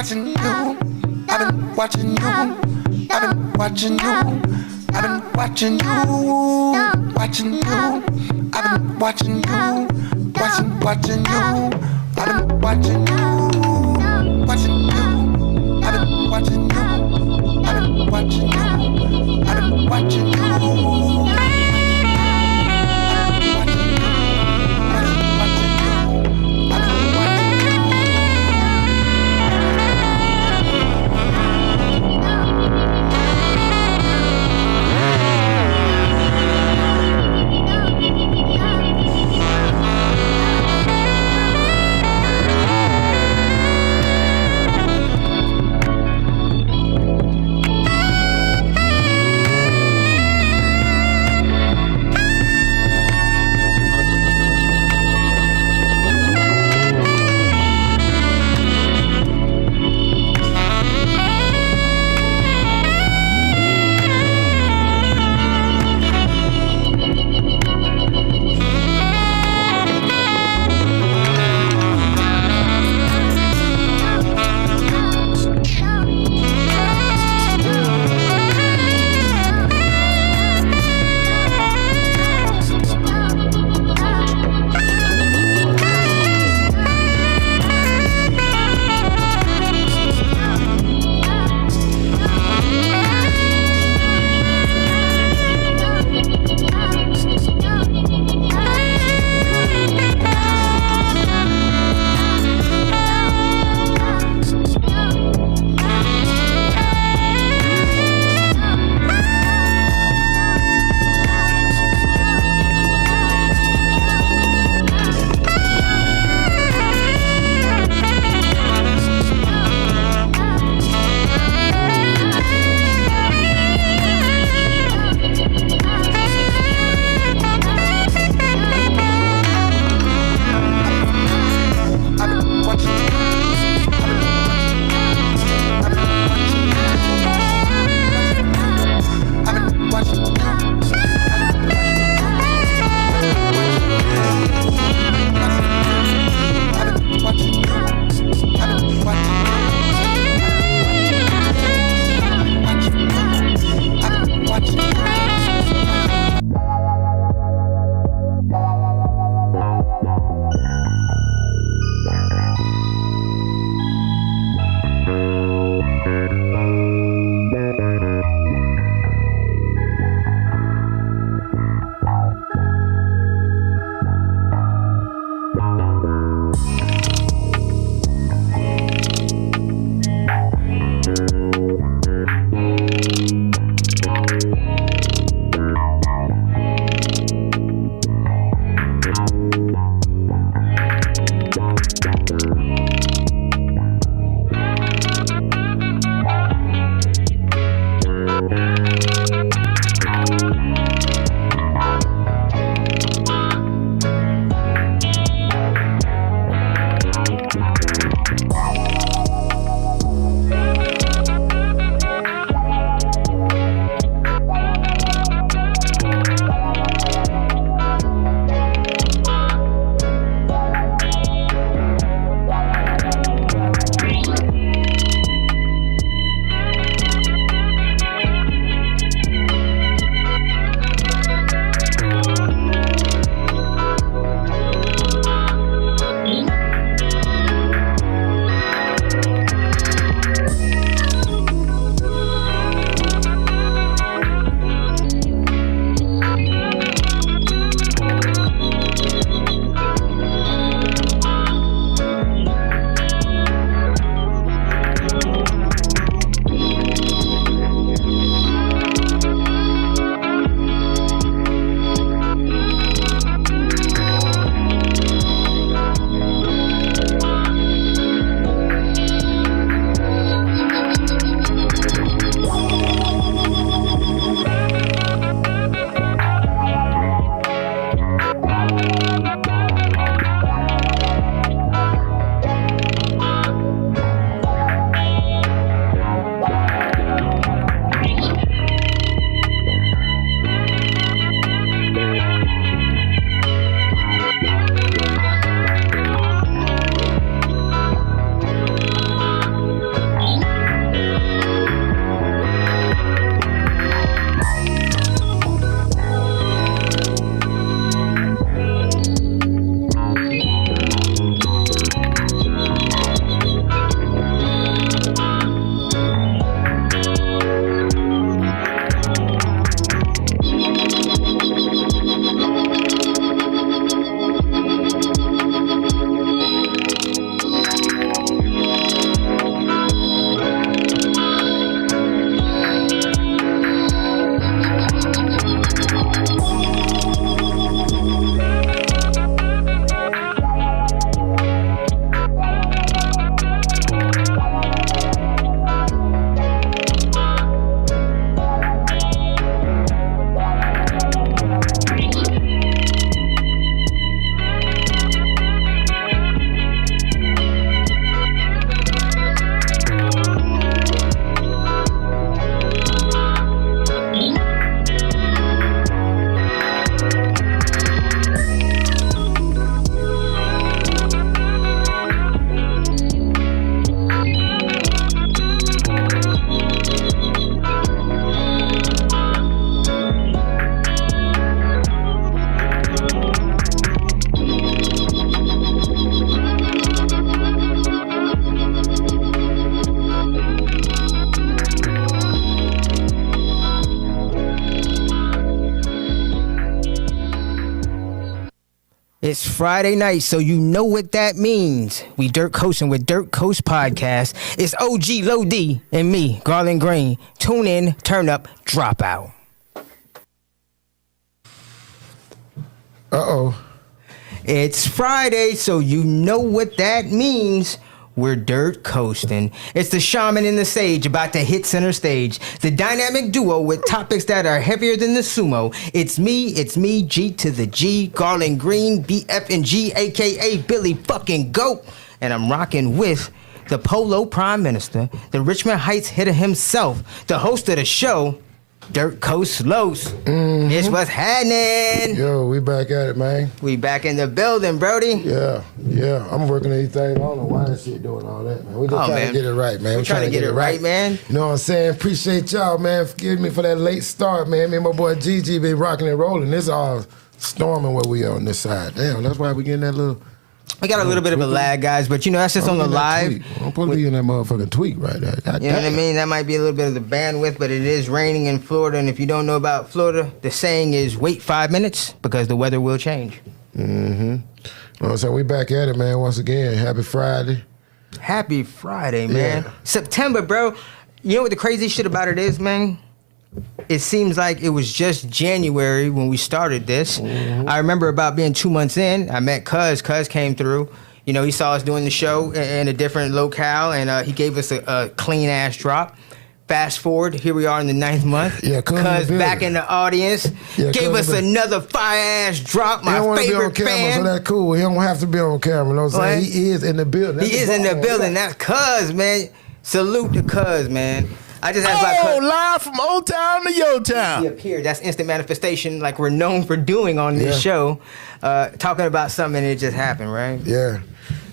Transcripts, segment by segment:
watching you. I've been watching you. I've been watching you. I've been watching you. Watching you. I've been watching you. Watching you. I've been watching you. Watching you. I've been watching you. I've been watching you. I've been watching you. It's Friday night, so you know what that means. We Dirt Coasting with Dirt Coast Podcast. It's OG Low D and me, Garland Green. Tune in, turn up, drop out. Uh-oh. It's Friday, so you know what that means. We're Dirt Coasting. It's the shaman and the sage about to hit center stage. The dynamic duo with topics that are heavier than the sumo. It's me, G to the G, Garland Green, BF and G, a.k.a. Billy fucking Goat. And I'm rocking with the Polo Prime Minister, the Richmond Heights hitter himself, the host of the show, DirtcoastLos. It's what's happening. Yo, we back at it, man. We back in the building, Brody. Yeah. I'm working these things. I don't know why this shit doing all that, man. We just trying to get it right, man. We're trying to get it right, man. You know what I'm saying? Appreciate y'all, man. Forgive me for that late start, man. Me and my boy Gigi been rocking and rolling. This all storming where we are on this side. Damn, that's why we getting that little... We got a little bit of a lag, guys, but you know, that's just on the live. I'm supposed to be in that motherfucking tweak right there. God you know what I mean? That might be a little bit of the bandwidth, but it is raining in Florida, and if you don't know about Florida, the saying is wait 5 minutes because the weather will change. You know what I'm saying? We back at it, man, once again. Happy Friday. Happy Friday, man. Yeah. September, bro. You know what the crazy shit about it is, man? It seems like it was just January when we started this. I remember about being 2 months in, I met Cuz. Cuz came through. You know, he saw us doing the show in a different locale, and he gave us a clean-ass drop. Fast forward, here we are in the 9th month. Yeah, Cuz back in the audience. Gave us another fire-ass drop, my favorite be on camera, fan. so that's cool. He don't have to be on camera, you know what I'm saying? He is in the building. He is in the building. That's Cuz, man. Salute to Cuz, man. I just asked live from Old Town to Yo Town. He appeared. That's instant manifestation, like we're known for doing on this show. Talking about something and it just happened, right? Yeah.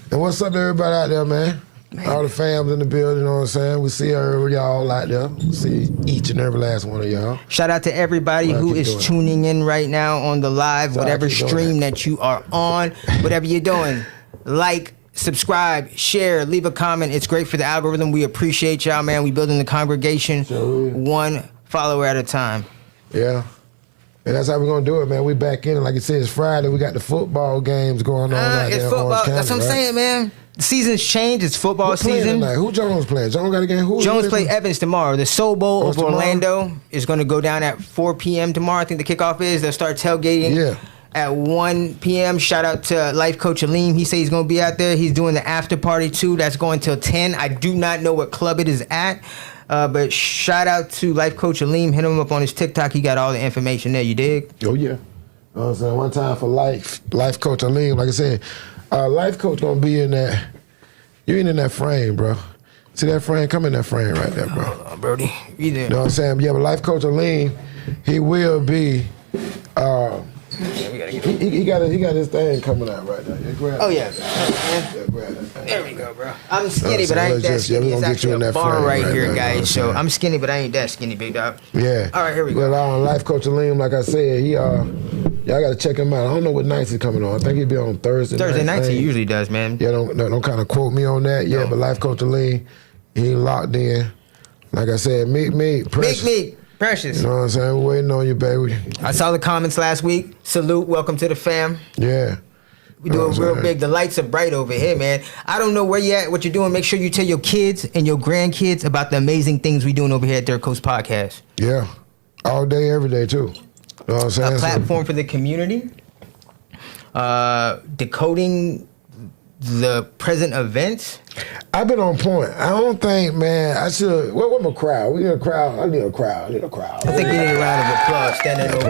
And what's up to everybody out there, man? All the fams in the building, you know what I'm saying? We see y'all out there. We see each and every last one of y'all. Shout out to everybody who is tuning in right now on the live, whatever stream that you are on, whatever you're doing. Like, subscribe, share, leave a comment. It's great for the algorithm. We appreciate y'all, man. We building the congregation one follower at a time. Yeah. And that's how we're going to do it, man. We back in. Like you said, it's Friday. We got the football games going on out there. It's football. County, that's what I'm saying, man. The season's changed. It's football season. Tonight? Who Jones playing? Jones got a game? Jones play Evans tomorrow. The Soul Bowl of Orlando is going to go down at 4 p.m. tomorrow. I think the kickoff is. They'll start tailgating at 1 p.m. Shout out to Life Coach Aleem. He says he's going to be out there. He's doing the after party, too. That's going till 10. I do not know what club it is at. But shout out to Life Coach Aleem. Hit him up on his TikTok. He got all the information there. You dig? Oh, yeah. I was saying one time for Life Coach Aleem. Like I said, Life Coach going to be in that. You ain't in that frame, bro. See that frame? Come in that frame right there, bro. Hold on, Brody. You there? You know what I'm saying? Yeah, but Life Coach Aleem, he will be... He got his thing coming out right now. Yeah, grab that. There we go, bro. I'm skinny, but I ain't that skinny. It's actually a bar right here, guys. So I'm skinny, but I ain't that skinny, big dog. Yeah. All right, here we go. Well, Life Coach Aleem, like I said, y'all got to check him out. I don't know what nights he's coming on. I think he'll be on Thursday nights he usually does, man. Yeah, don't kind of quote me on that. Yeah, but Life Coach Aleem, he locked in. Like I said, meet, Precious. Precious. You know what I'm saying? We're waiting on you, baby. I saw the comments last week. Salute. Welcome to the fam. Yeah. We do it real big. The lights are bright over here, man. I don't know where you at, what you're doing. Make sure you tell your kids and your grandkids about the amazing things we doing over here at Dirt Coast Podcast. Yeah. All day, every day, too. You know what I'm saying? A platform for the community. Decoding the present events. I've been on point. I don't think, man, I should. What my crowd? We need a crowd. I need a crowd. I think we need a round of applause, standing ovation.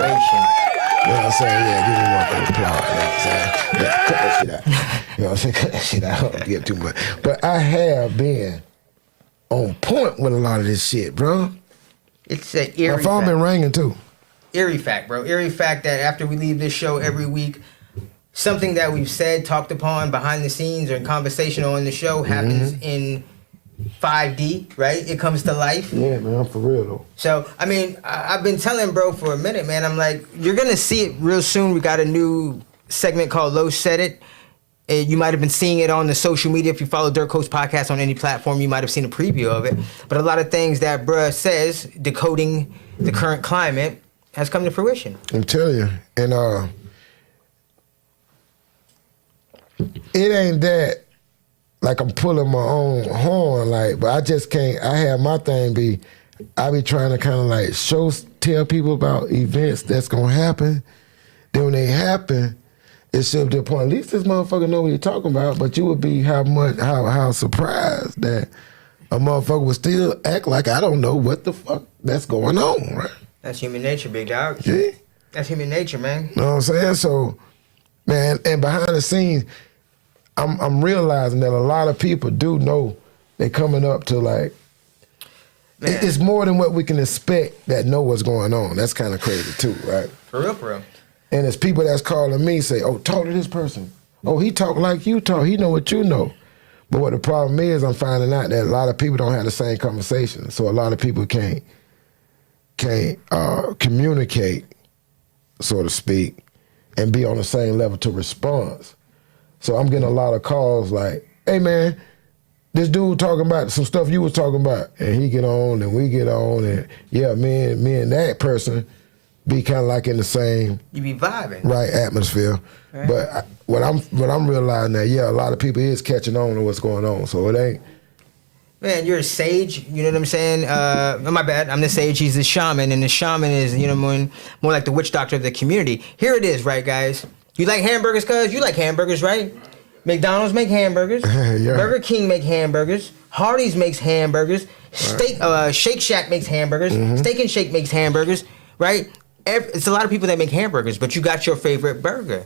You know what I'm saying? Yeah, give me more applause. You know what I'm saying? Yeah, cut that shit out. You know what I'm saying? Cut that shit out. I don't get too much. But I have been on point with a lot of this shit, bro. It's an eerie My phone been ringing, too. Eerie fact, bro. Eerie fact that after we leave this show every week, something that we've said, talked upon behind the scenes or in conversation on the show happens in 5D, right? It comes to life. Yeah, man, for real, though. So, I mean, I've been telling bro for a minute, man. I'm like, you're going to see it real soon. We got a new segment called Los Said It. You might have been seeing it on the social media. If you follow Dirt Coast Podcast on any platform, you might have seen a preview of it. But a lot of things that bruh says, decoding the current climate, has come to fruition. I'm telling you. And it ain't that like I'm pulling my own horn, like, but I just can't. I have my thing be, I be trying to kind of like tell people about events that's gonna happen. Then when they happen, it should be a point. At least this motherfucker know what you're talking about. But you would be how surprised that a motherfucker would still act like I don't know what the fuck that's going on, right? That's human nature, big dog. See? That's human nature, man. You know what I'm saying? So, man, and behind the scenes, I'm realizing that a lot of people do know they're coming up to like, it's more than what we can expect that know what's going on. That's kind of crazy too, right? For real, for real. And it's people that's calling me say, oh, talk to this person. Oh, he talk like you talk. He know what you know. But what the problem is, I'm finding out that a lot of people don't have the same conversation. So a lot of people can't communicate, so to speak, and be on the same level to response. So I'm getting a lot of calls like, hey, man, this dude talking about some stuff you was talking about. And he get on and we get on. And, yeah, me and that person be kind of like in the same... You be vibing. Right, atmosphere. Right. But what I'm realizing that, yeah, a lot of people is catching on to what's going on. So it ain't... Man, you're a sage, you know what I'm saying? My bad, I'm the sage, he's the shaman, and the shaman is, you know, more like the witch doctor of the community. Here it is, right, guys? You like hamburgers, cuz? You like hamburgers, right? McDonald's make hamburgers. Yeah. Burger King make hamburgers. Hardee's makes hamburgers. Right. Shake Shack makes hamburgers. Mm-hmm. Steak and Shake makes hamburgers, right? It's a lot of people that make hamburgers, but you got your favorite burger.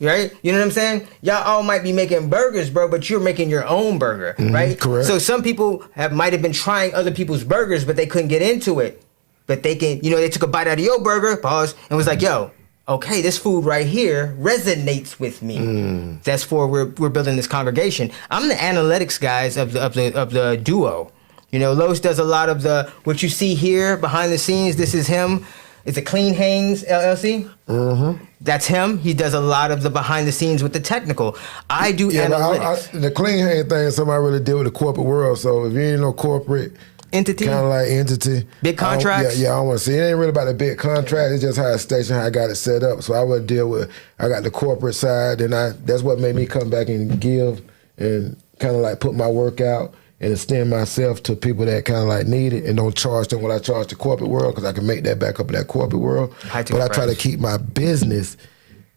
Right? You know what I'm saying? Y'all all might be making burgers, bro, but you're making your own burger, right? Correct. So some people might have been trying other people's burgers, but they couldn't get into it. But they can, you know, they took a bite out of your burger, pause, and was like, yo, okay, this food right here resonates with me. That's for we're building this congregation. I'm the analytics guys of the duo. You know, Los does a lot of what you see here behind the scenes. This is him. It's a Clean Hangs LLC. Mm-hmm. That's him. He does a lot of the behind the scenes with the technical. I do analytics. The Clean Hang thing is something I really deal with the corporate world. So if you ain't no corporate entity, kind of like entity, big contracts. I don't want to see. It ain't really about the big contract. It's just how it's stationed, how I got it set up. So I would deal with. I got the corporate side, and that's what made me come back and give and kind of like put my work out and extend myself to people that kind of like need it and don't charge them what I charge the corporate world because I can make that back up in that corporate world. But I try to keep my business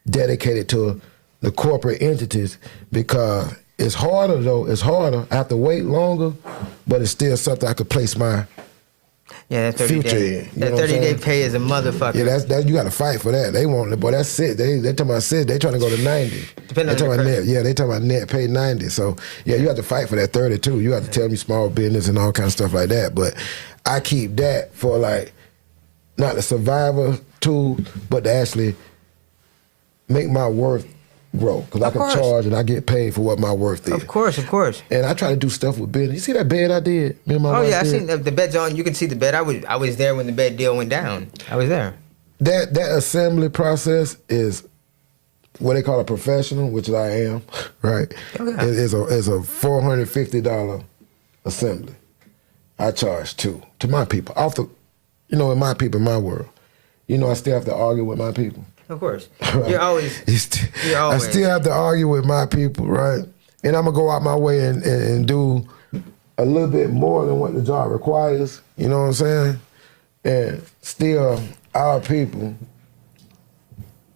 dedicated to the corporate entities because it's harder though. It's harder. I have to wait longer, but it's still something I could place my that 30 future day, in. That 30-day pay is a motherfucker. Yeah, that's you got to fight for that. They want it, boy. That's it. They talking about sit. They trying to go to 90. Depending they on talking about net. Yeah, they talking about net pay 90. So yeah, you have to fight for that 30 too. You have to tell me small business and all kind of stuff like that. But I keep that for like not the survivor tool, but to actually make my worth grow because I can charge and I get paid for what my worth is. Of course. And I try to do stuff with business. You see that bed I did? Me and my wife I did? seen the bed's on. You can see the bed. I was there when the bed deal went down. I was there. That assembly process is what they call a professional, which I am, right? Okay. It's a $450 assembly. I charge to my people. In my people, in my world. You know, I still have to argue with my people. Of course. You're always. I still have to argue with my people, right? And I'm going to go out my way and do a little bit more than what the job requires. You know what I'm saying? And still, our people,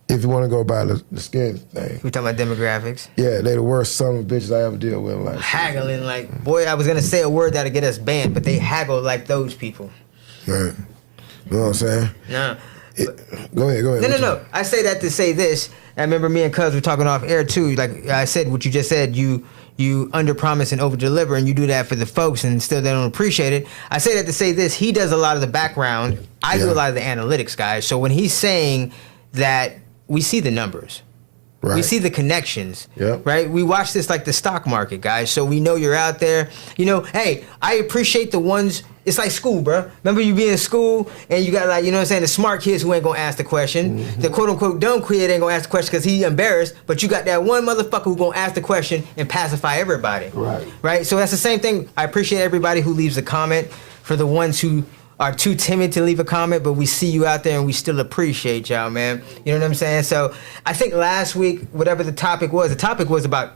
if you want to go by the skin thing. We talking about demographics? Yeah, they the worst son of bitches I ever deal with in life. Haggling like, boy, I was going to say a word that'll get us banned, but they haggle like those people. Right. You know what I'm saying? No. Go ahead. No. I say that to say this. I remember me and Cuz were talking off air too. Like I said, what you just said, you under promise and over deliver, and you do that for the folks, and still they don't appreciate it. I say that to say this. He does a lot of the background. I do a lot of the analytics, guys. So when he's saying that, we see the numbers. Right. We see the connections, right? We watch this like the stock market, guys. So we know you're out there. You know, hey, I appreciate the ones. It's like school, bro. Remember you be in school and you got like, you know what I'm saying, the smart kids who ain't gonna ask the question. Mm-hmm. The quote-unquote dumb kid ain't gonna ask the question because he embarrassed, but you got that one motherfucker who gonna ask the question and pacify everybody. Right? So that's the same thing. I appreciate everybody who leaves a comment. For the ones who are too timid to leave a comment, but we see you out there and we still appreciate y'all, man. You know what I'm saying? So I think last week, whatever the topic was about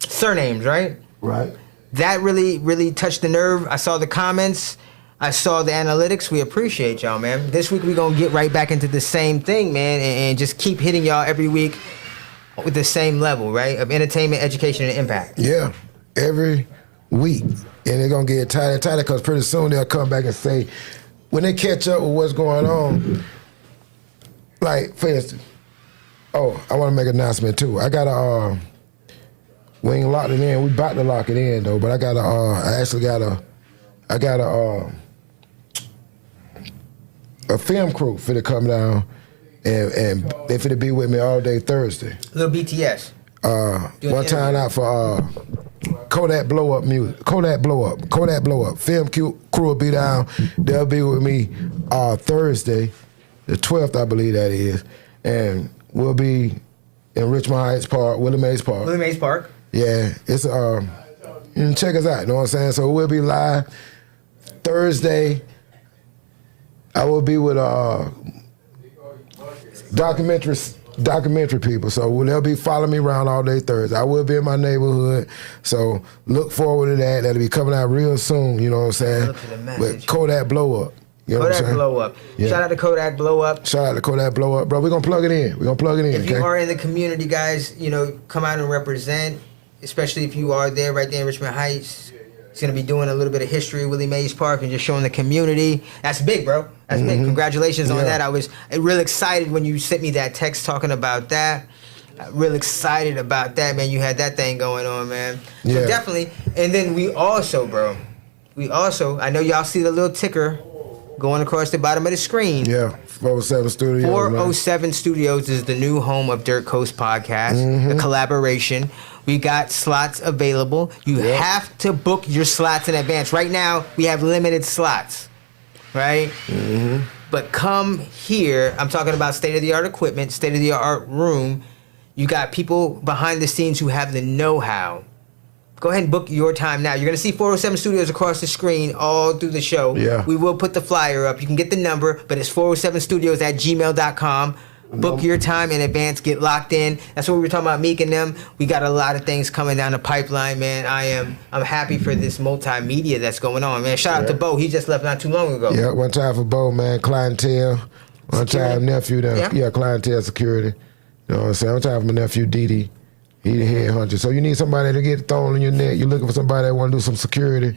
surnames, right? Right. That really, really touched the nerve. I saw the comments. I saw the analytics. We appreciate y'all, man. This week, we're going to get right back into the same thing, man, and just keep hitting y'all every week with the same level, right, of entertainment, education, and impact. Yeah, every week. And they're going to get tighter and tighter because pretty soon they'll come back and say, when they catch up with what's going on, like, for instance, I want to make an announcement, too. I got a, we ain't locked it in. We about to lock it in, though, but I got a film crew for to come down, and they finna be with me all day Thursday. Little BTS. One time out for Kodak Blow Up music. Kodak Blow Up. Film crew will be down. They'll be with me Thursday, the 12th, I believe that is, and we'll be in Richmond Heights Park, Willie Mays Park. Yeah, it's you can check us out. You know what I'm saying? So we'll be live Thursday. I will be with documentary people, so they'll be following me around all day Thursday. I will be in my neighborhood, so look forward to that. That'll be coming out real soon, you know what I'm saying? With Kodak Blow Up. You know what I'm saying? Blow Up. Yeah. Shout out to Kodak Blow Up. Bro. We're going to plug it in. If you are in the community, guys, come out and represent, especially if you are there right there in Richmond Heights. He's going to be doing a little bit of history at Willie Mays Park and just showing the community. That's big, bro. That's big. Congratulations on that. I was real excited when you sent me that text talking about that. Real excited about that, man. You had that thing going on, man. So definitely. And then we also, I know y'all see the little ticker going across the bottom of the screen. Yeah, 407 Studios. 407 Studios is the new home of Dirt Coast Podcast, the collaboration. We got slots available. You have to book your slots in advance. Right now, we have limited slots, right? But come here. I'm talking about state-of-the-art equipment, state-of-the-art room. You got people behind the scenes who have the know-how. Go ahead and book your time now. You're going to see 407 Studios across the screen all through the show. Yeah. We will put the flyer up. You can get the number, but it's 407studios@gmail.com. Book your time in advance. Get locked in. That's what we were talking about, Meek and them. We got a lot of things coming down the pipeline, man. I'm happy for this multimedia that's going on, man. Shout out to Bo. He just left not too long ago. Yeah, one time for Bo, man. Clientele. One time nephew down. Yeah, clientele security. You know what I'm saying? One time for my nephew Didi. He the headhunter. So you need somebody to get thrown in your neck. You're looking for somebody that want to do some security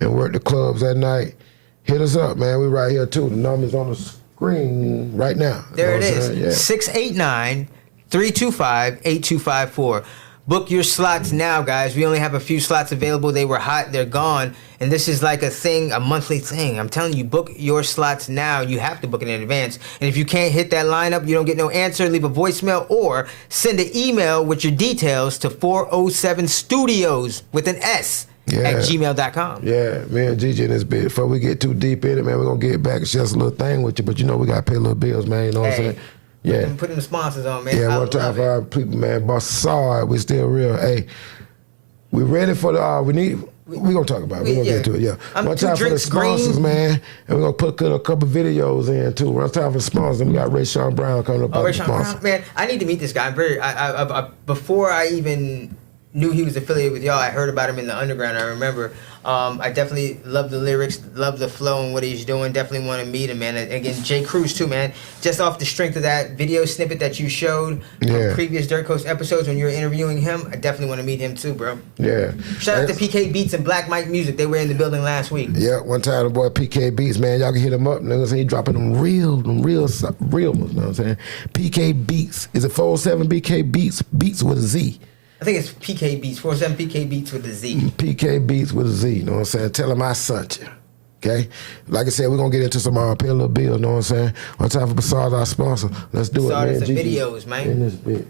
and work the clubs at night. Hit us up, man. We right here too. The number's on the screen right now. There it is. 689-325-8254. Book your slots now, guys. We only have a few slots available. They were hot. They're gone. And this is like a monthly thing. I'm telling you, book your slots now. You have to book it in advance. And if you can't hit that lineup, you don't get no answer, leave a voicemail or send an email with your details to 407studios with an S at gmail.com. Yeah, me and Gigi in this bit. Before we get too deep in it, man, we're going to get back and share a little thing with you. But we got to pay a little bills, man. You know what I'm saying? Yeah. Putting the sponsors on, man. Yeah, one time for our people, man. Boss saw it. We still real. Hey, we ready for the, we're going to talk about it. We're going to get to it, one time for the sponsors, man. And we're going to put a couple videos in, too. One time for the sponsors. We got Ray Sean Brown coming up. Ray Sean Brown, man. I need to meet this guy. Before I even knew he was affiliated with y'all, I heard about him in the underground. I remember. I definitely love the lyrics, love the flow and what he's doing. Definitely want to meet him, man. Again, Jay Cruz too, man. Just off the strength of that video snippet that you showed from previous Dirt Coast episodes when you were interviewing him, I definitely want to meet him too, bro. Yeah. Shout out to PK Beats and Black Mike Music. They were in the building last week. Yeah, one time the boy PK Beats, man, y'all can hit him up. Niggas, he dropping them real ones, you know what I'm saying? PK Beats. Is it 407 BK Beats? Beats with a Z. I think it's PK Beats, 407 PK Beats with a Z. PK Beats with a Z, you know what I'm saying? Tell him I sent you, okay? Like I said, we're going to get into some pay a little bill, you know what I'm saying? One time for Bassard, our sponsor. Let's do it, man. Bassard is videos, man. In this bitch.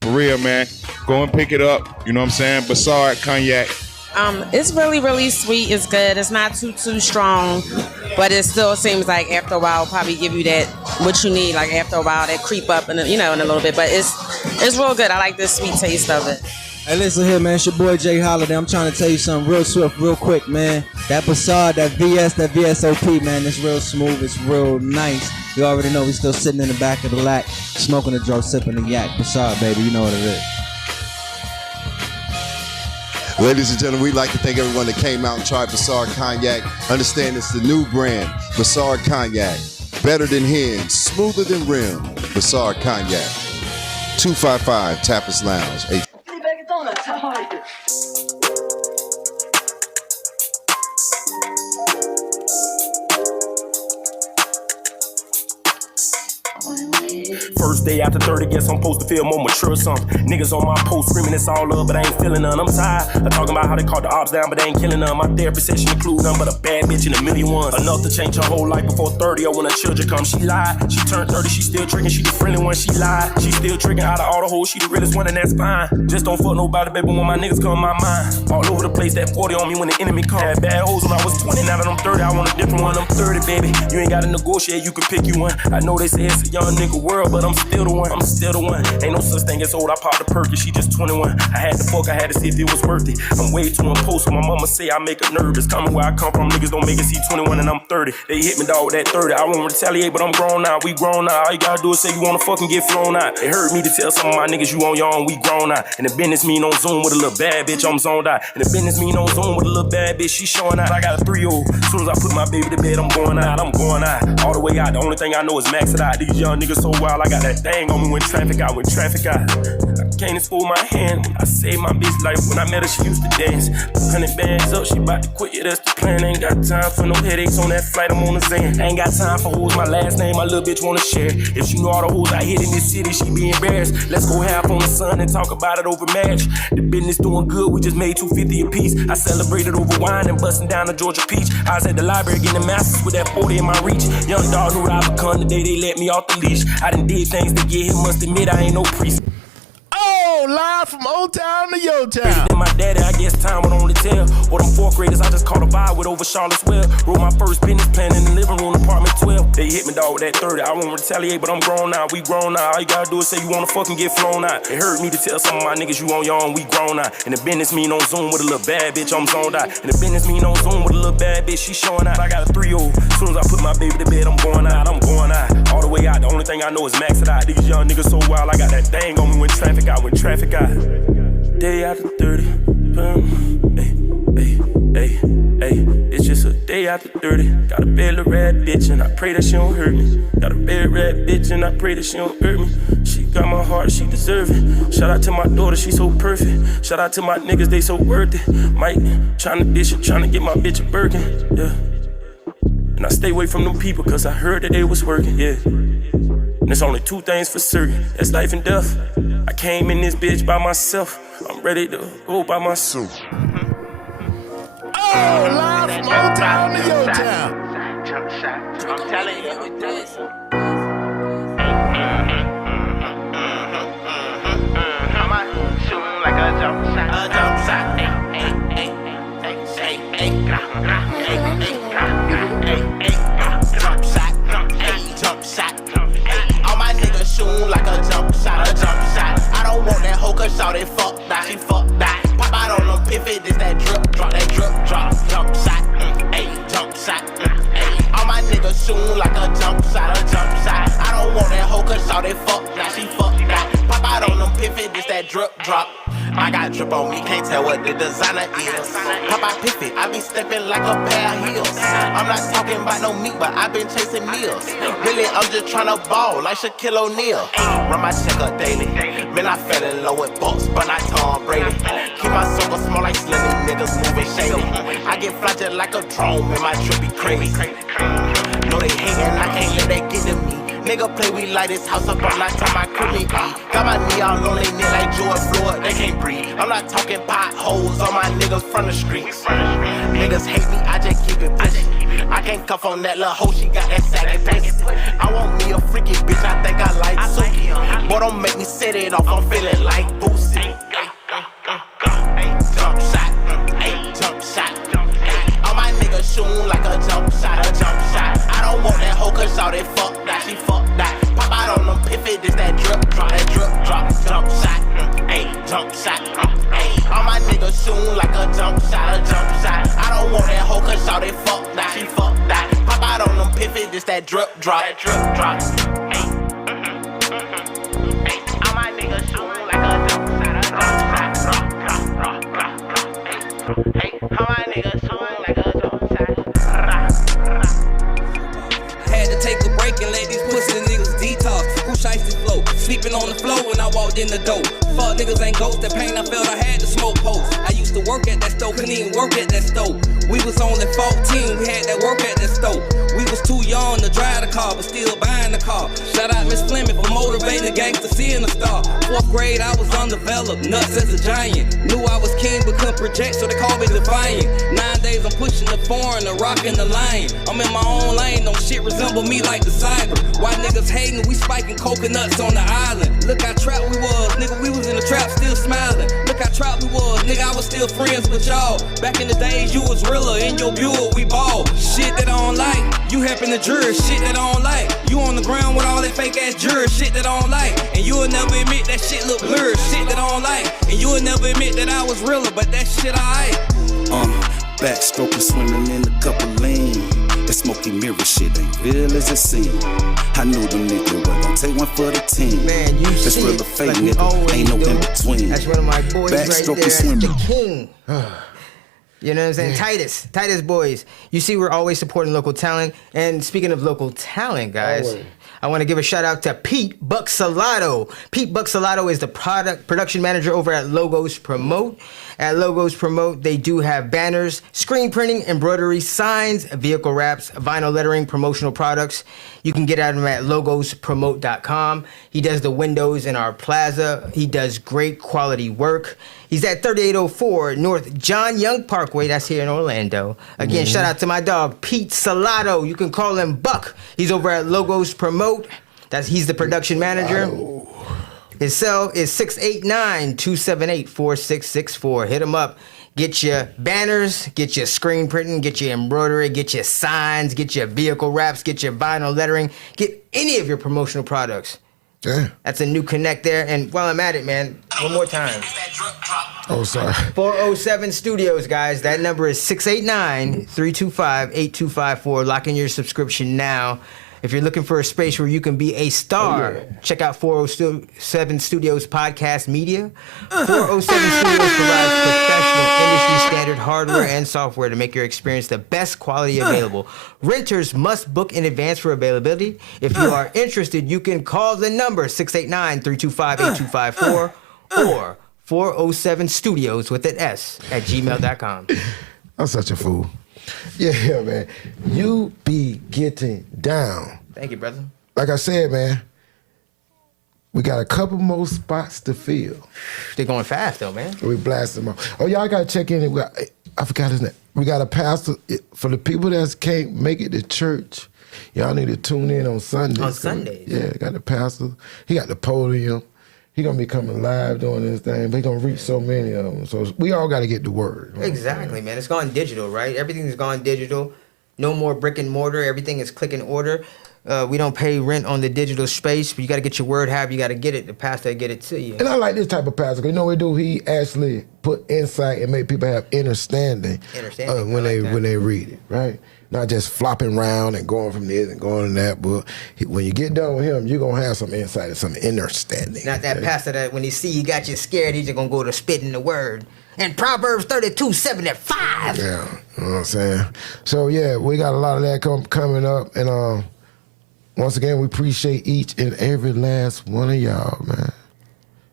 For real, man. Go and pick it up, you know what I'm saying? Bassard Cognac. It's really, really sweet. It's good. It's not too strong, but it still seems like after a while, probably give you that what you need. Like after a while, that creep up in a little bit. But it's real good. I like the sweet taste of it. Hey, listen here, man. It's your boy Jay Holiday. I'm trying to tell you something real swift, real quick, man. That Passard, that VS, that VSOP, man, it's real smooth. It's real nice. You already know we still sitting in the back of the lack, smoking a dro, sipping a yak. Passard, baby, you know what it is. Ladies and gentlemen, we'd like to thank everyone that came out and tried Passard Cognac. Understand it's the new brand, Passard Cognac. Better than hen, smoother than rim. Passard Cognac. 255 Tapas Lounge. First day after 30, guess I'm supposed to feel more mature or something. Niggas on my post screaming it's all love, but I ain't feeling none. I'm tired of talking about how they caught the ops down, but they ain't killing none. My therapist said she include none but a bad bitch in a million ones. Enough to change her whole life before 30 or when her children come. She lied, she turned 30, she still tricking, she the friendly one. She lied, she still tricking out of all the hoes, she the realest one and that's fine. Just don't fuck nobody, baby, when my niggas come my mind. All over the place, that 40 on me when the enemy come. Had bad hoes when I was 20, now that I'm 30, I want a different one. I'm 30, baby, you ain't gotta negotiate, you can pick you one. I know they say it's a young nigga world, but I'm still the one. I'm still the one. Ain't no such thing as old. I popped a perky. She just 21. I had to fuck. I had to see if it was worth it. I'm way too impulsive. My mama say I make her nervous. Coming where I come from, niggas don't make it see 21 and I'm 30. They hit me dog that 30. I won't retaliate, but I'm grown now. We grown now. All you gotta do is say you wanna fucking get flown out. It hurt me to tell some of my niggas you on your own. We grown now. And the business mean on Zoom with a little bad bitch. I'm zoned out. And the business mean on Zoom with a little bad bitch. She showing out. I got a 3-0. As soon as I put my baby to bed, I'm going out. I'm going out. All the way out. The only thing I know is max it out. These young niggas so wild. I got that thing on me when traffic out. When traffic out. I can't expose my hand. I saved my bitch life when I met her. She used to dance. 100 bands up. She about to quit. Yeah, that's the plan. Ain't got time for no headaches on that flight. I'm on the Zan. Ain't got time for hoes. My last name, my little bitch wanna share. If you know all the hoes I hit in this city, she be embarrassed. Let's go half on the sun and talk about it over match. The business doing good. We just made $250 a piece. I celebrated over wine and busting down the Georgia peach. I was at the library getting masters with that 40 in my reach. Young dog knew I become the day they let me off the leash. I done did things to get him. Must admit I ain't no priest. Oh, live from Old Town to Yo Town. Than my daddy, I guess time would only tell. Or them fourth graders I just caught a vibe with over Charlottesville. Wrote my first business plan in the living room, apartment 12. They hit me dog with that 30. I won't retaliate, but I'm grown now. We grown now. All you gotta do is say you wanna fucking get flown out. It hurt me to tell some of my niggas you on your own. We grown now. And the business mean on Zoom with a little bad bitch. I'm zoned out. And the business mean on Zoom with a little bad bitch. She showing out. I got a 3-0. As soon as I put my baby to bed, I'm going out. I'm going out. All the way out. The only thing I know is max it out. These young niggas so wild. I got that thing on me when traffic out. When traffic out. Day after 30, it's just a day after 30. Got a bad little rat bitch and I pray that she don't hurt me. Got a bad rat bitch and I pray that she don't hurt me. She got my heart, she deserve it. Shout out to my daughter, she so perfect. Shout out to my niggas, they so worth it. Mike, tryna dish it, tryna get my bitch a Birkin, yeah. And I stay away from them people cause I heard that they was working, yeah. And there's only two things for certain, that's life and death. I came in this bitch by myself. I'm ready to go by myself. Oh, live from Old Town to Yo Town. I'm telling you this. I'm shooting like a jump shot. A jump shot. Jump shot. Jump shot. All my niggas shooting like a jump shot. A jump shot. I don't want that hoe cause shout it fuck that. She fuck that. Pop out on them pivot. This that drip drop. That drip drop. Jump shot. Jump shot. All my niggas shooting like a jump shot. A jump shot. I don't want that hoe cause shout it fuck that. She fuck that. Pop out on them pivot. This that drip drop. I got drip on me, can't tell what the designer is. Pop out pivot, I be stepping like a pair of heels. I'm not talking about no meat, but I been chasing meals. Really, I'm just tryna ball like Shaquille O'Neal. Run my check up daily. Man, I fell in love with Bucks, but I Tom Brady. Keep my circle small like Slendy, niggas moving shady. I get fly just like a drone, man, my trip be crazy. No, they hatin', I can't let that get to me. Nigga play, we light this house up all night time I could me. Got my knee all on they neck like George Floyd, they can't breathe. I'm not talking potholes on my niggas from the streets. Niggas hate me, I just keep it pushing. I can't cuff on that little hoe, she got that saggy pussy. I want me a freaky bitch, I think I like Suki. Boy, don't make me set it off, I'm feeling like Boosie. Jump shot, shoon like a jump shot, a jump shot. I don't want that hoe cause y'all they fuck that, she fuck that. Pop out on them piffy, this that drip drop, jump shot, ayy, jump shot, ayy. All my niggas shoon like a jump shot, a jump shot. I don't want that hoe cause y'all they fuck that, she fuck that. Pop out on them piffy, this that drip drop, ayy. All my niggas shoon like a jump shot, a jump shot, hey, how my niggas shoon like a jump shot. Had to take a break and let these pussy niggas detox. Who shiesty flow? Sleeping on the floor when I walked in the door. Fuck niggas ain't ghosts. That pain I felt I had to smoke post. I used to work at that stove, couldn't even work at that stove. We was only 14, we had that work at that stove. We was too young to drive the car, but still buying the car. Shout out Miss Fleming for motivating the gangster, seeing the star. 4th grade, I was undeveloped, nuts as a giant. Knew I was king, but couldn't project, so they called me defiant. 9 days, I'm pushing the foreign, the rock and the lion. I'm in my own lane, don't shit resemble me like the cyber. Why niggas hating, we spiking coconuts on the island. Look how trap we was, nigga, we was in the trap, still smiling. Look how trap we was, nigga, I was still friends with y'all. Back in the days, you was realer, in your Buell, we ball. Shit that I don't like, you helping the jurors, shit that I don't like. You on the ground with all that fake ass jurors, shit that I don't like. And you'll never admit that shit look blurred, shit that I don't like. And you'll never admit that I was realer, but that shit alright. Backstroking, swimming in a couple lanes. That smoky mirror shit ain't real as it seems. I knew them niggas were gonna take one for the team. Man, you that's see real or fake, like nigga, ain't no in between. That's one of my boys right there, that's swimming. the king. You know what I'm saying? Titus boys. You see, we're always supporting local talent. And speaking of local talent, guys, I want to give a shout out to Pete Buxalato. Pete Buxalato is the production manager over at Logos Promote. At Logos Promote, they do have banners, screen printing, embroidery, signs, vehicle wraps, vinyl lettering, promotional products. You can get at him at logospromote.com. He does the windows in our plaza. He does great quality work. He's at 3804 North John Young Parkway. That's here in Orlando. Again, shout out to my dog, Pete Salato. You can call him Buck. He's over at Logos Promote. He's the production manager. His cell is 689-278-4664. Hit him up. Get your banners, get your screen printing, get your embroidery, get your signs, get your vehicle wraps, get your vinyl lettering, get any of your promotional products. Yeah. That's a new connect there. And while I'm at it, man, one more time. Oh, sorry. 407 Studios, guys. That number is 689-325-8254. Lock in your subscription now. If you're looking for a space where you can be a star, check out 407 Studios Podcast Media. 407 Studios provides professional industry standard hardware and software to make your experience the best quality available. Renters must book in advance for availability. If you are interested, you can call the number 689-325-8254 or 407 Studios with an S at gmail.com. I'm such a fool. Yeah, man. You be getting down. Thank you, brother. Like I said, man, we got a couple more spots to fill. They're going fast, though, man. We blast them off. Oh, y'all got to check in. I forgot his name. We got a pastor. For the people that can't make it to church, y'all need to tune in on Sundays. On Sundays? Yeah, got the pastor. He got the podium. He going to be coming live doing this thing, but he going to reach so many of them. So we all got to get the word. Right? Exactly, man. It's gone digital, right? Everything's gone digital. No more brick and mortar. Everything is click and order. We don't pay rent on the digital space, but you got to get your word. However you got to get it. The pastor will get it to you. And I like this type of pastor. You know what he do? He actually put insight and make people have understanding when they read it, right? Not just flopping around and going from this and going to that, but when you get done with him, you're going to have some insight and some understanding. Not that pastor that when he see you got you scared, he's just going to go to spitting the word. And Proverbs 32:75. Yeah, you know what I'm saying? So, yeah, we got a lot of that coming up. And once again, we appreciate each and every last one of y'all, man.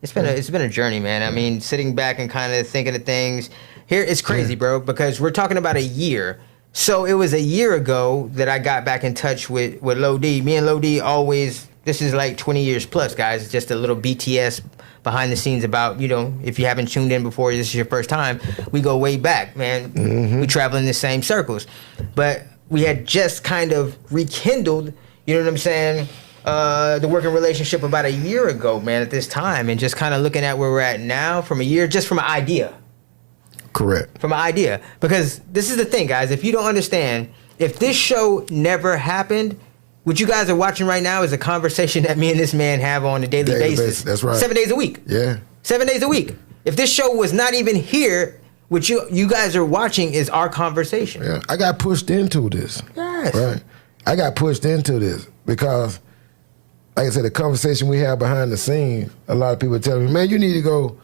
It's been a journey, man. I mean, sitting back and kind of thinking of things. Here, it's crazy, bro, because we're talking about a year. So it was a year ago that I got back in touch with Lo D. Me and Lo D always, this is like 20 years plus, guys. It's just a little BTS behind the scenes about, you know, if you haven't tuned in before, this is your first time, we go way back, man. We travel in the same circles. But we had just kind of rekindled, you know what I'm saying, the working relationship about a year ago, man, at this time. And just kind of looking at where we're at now from a year, just from an idea. Correct. From an idea. Because this is the thing, guys. If you don't understand, if this show never happened, what you guys are watching right now is a conversation that me and this man have on a daily basis. That's right. 7 days a week. Yeah. 7 days a week. If this show was not even here, what you guys are watching is our conversation. Yeah. I got pushed into this. Yes. Right. I got pushed into this because, like I said, the conversation we have behind the scenes, a lot of people tell me, man, you need to go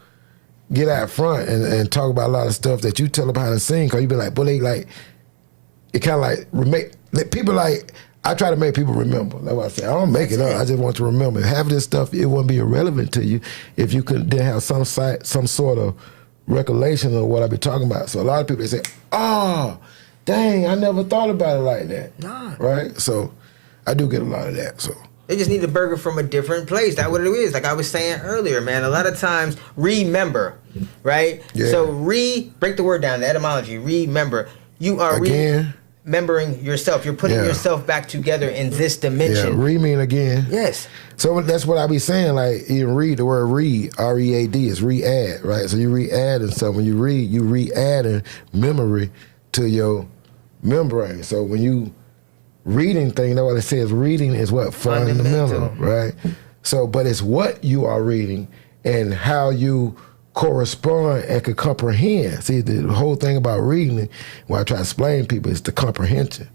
get out front and talk about a lot of stuff that you tell behind the scenes, because you be like, bully, like, it kind of like, people like, I try to make people remember. That's what I say. I don't make it up. I just want you to remember. Half of this stuff, it wouldn't be irrelevant to you if you didn't have some sort of recollection of what I be talking about. So a lot of people, they say, oh, dang, I never thought about it like that. Nah. Right? So I do get a lot of that. So they just need a burger from a different place. That's what it is. Like I was saying earlier, man, a lot of times, remember, right? Yeah. So break the word down, the etymology, remember. You are remembering yourself. You're putting yourself back together in this dimension. Yeah, mean again. Yes. So that's what I be saying, like, even read, the word read, R-E-A-D, is re-add, right? So you re-adding something. When you read, you re-adding memory to your membrane. So when you reading thing, that's what it says, reading is what? Fundamental, right? So, but it's what you are reading and how you correspond and can comprehend. See, the whole thing about reading, what I try to explain to people, is the comprehension.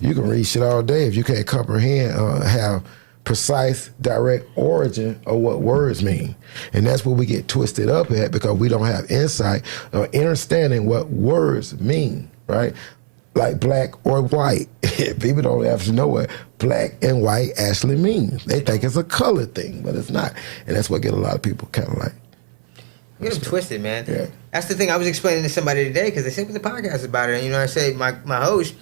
You can read shit all day if you can't comprehend, have precise, direct origin of what words mean. And that's where we get twisted up at, because we don't have insight or understanding what words mean, right? Like black or white. People don't actually know what black and white actually means. They think it's a color thing, but it's not. And that's what get a lot of people kind of like, Get them twisted, man. Yeah. That's the thing I was explaining to somebody today, because they said with the podcast about it. And, you know, I say my host,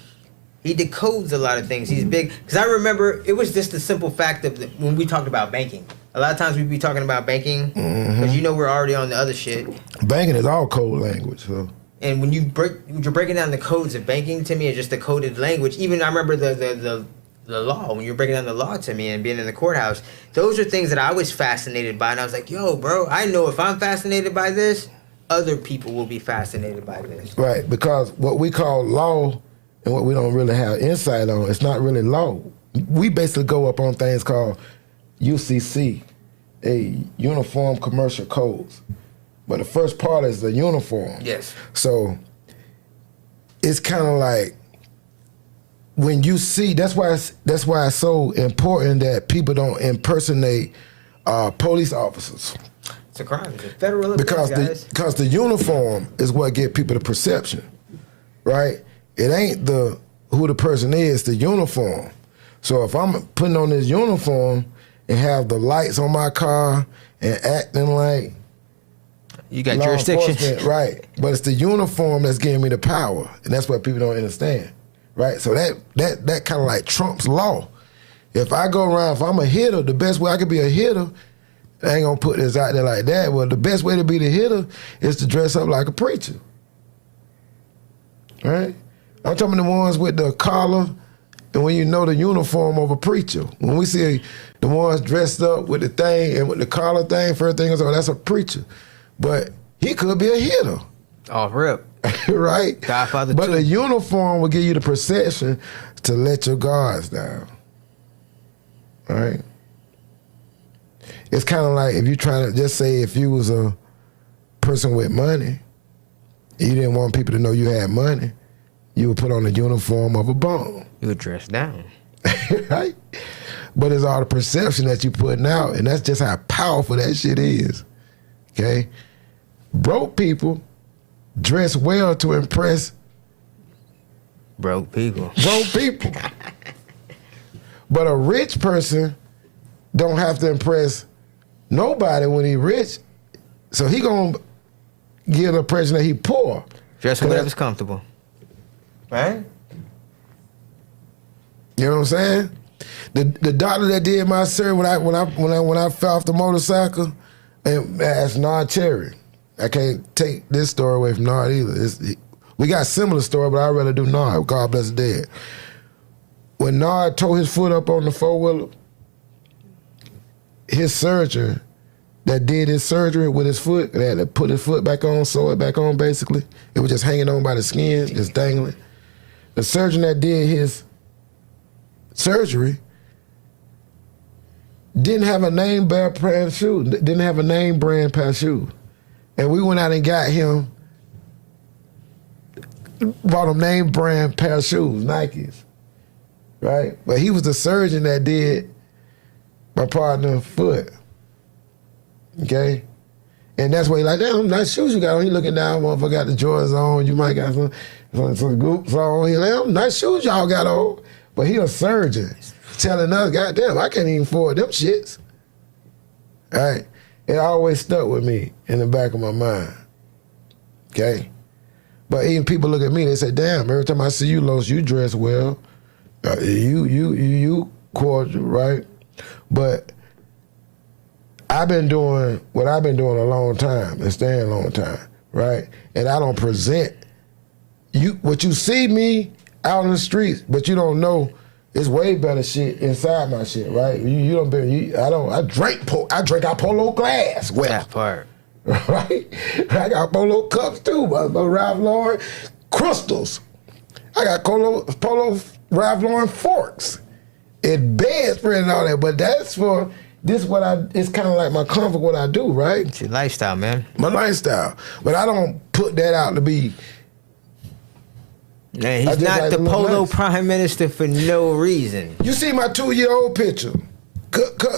he decodes a lot of things. He's big. Because I remember it was just the simple fact of when we talked about banking. A lot of times we'd be talking about banking, because you know we're already on the other shit. Banking is all code language, so. And when you're breaking down the codes of banking to me, or just the coded language, even I remember the law, when you're breaking down the law to me and being in the courthouse, those are things that I was fascinated by. And I was like, yo, bro, I know if I'm fascinated by this, other people will be fascinated by this. Right, because what we call law and what we don't really have insight on, it's not really law. We basically go up on things called UCC, a Uniform Commercial Codes. But the first part is the uniform. Yes. So it's kind of like, when you see, that's why it's so important that people don't impersonate police officers. It's a crime. It's a federal offense, because the uniform is what get people the perception, right? It ain't who the person is, the uniform. So if I'm putting on this uniform and have the lights on my car and acting like you got jurisdiction, right? But it's the uniform that's giving me the power, and that's what people don't understand. Right, so that kind of like trumps law. If I go around, if I'm a hitter, the best way I could be a hitter, I ain't gonna put this out there like that. Well, the best way to be the hitter is to dress up like a preacher. Right? I'm talking the ones with the collar, and when you know the uniform of a preacher. When we see the ones dressed up with the thing and with the collar thing, first thing is, oh, that's a preacher. But he could be a hitter. Off rip. Right? Godfather but 2. the uniform will give you the perception to let your guards down. All right? It's kind of like if you're trying to, just say if you was a person with money, you didn't want people to know you had money, you would put on the uniform of a bum. You would dress down. Right? But it's all the perception that you're putting out, and that's just how powerful that shit is. Okay? Broke people dress well to impress broke people. But a rich person don't have to impress nobody when he rich. So he gonna give the impression that he poor. Dress whatever's comfortable. Right? You know what I'm saying? The doctor that did my surgery when I fell off the motorcycle and asked Nard Cherry. I can't take this story away from Nard either. We got similar story, but I'd rather do Nard. God bless the dead. When Nard tore his foot up on the four-wheeler, his surgeon that did his surgery with his foot, that had to put his foot back on, sew it back on basically. It was just hanging on by the skin, just dangling. The surgeon that did his surgery didn't have a name brand shoe, didn't have a name brand pair of shoe. And we went out and got him, bought him name brand pair of shoes, Nikes, right? But he was the surgeon that did my partner's foot, okay? And that's why he like, damn, nice shoes you got on. He looking down, motherfucker got the Jordans on, you might got some goops on. He like, damn, nice shoes y'all got on. But he a surgeon telling us, goddamn, I can't even afford them shits. All right? It always stuck with me in the back of my mind, okay? But even people look at me, they say, damn, every time I see you, Los, you dress well. You cordial, right? But I've been doing what I've been doing a long time and staying a long time, right? And I don't present what you see me out in the streets, but you don't know it's way better shit inside my shit, right? You don't be. I drink out polo glass. Well, that part. Right? I got polo cups too, but Ralph Lauren crystals. I got polo Ralph Lauren forks. It bedspread and all that, but that's for this it's kind of like my comfort, what I do, right? It's your lifestyle, man. My lifestyle. But I don't put that out to be. Man, he's not the polo prime minister for no reason. You see my 2-year-old picture.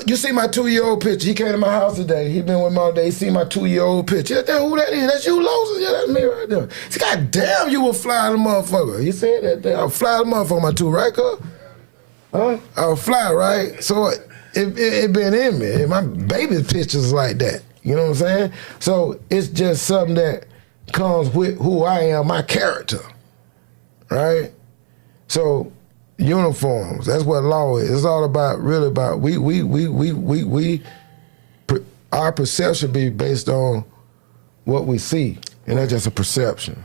You see my 2-year-old picture. He came to my house today. He been with me all day. He see my 2-year-old picture. Damn, who that is? That's you, Los? Yeah, that's me right there. He said, God damn, you a fly the motherfucker. He said that. I'll fly the motherfucker, my 2, right, cuz? Huh? I'll fly, right? So it been in me. And my baby pictures like that. You know what I'm saying? So it's just something that comes with who I am, my character. Right? So uniforms, that's what law is. It's all about, really about, our perception be based on what we see. And that's just a perception.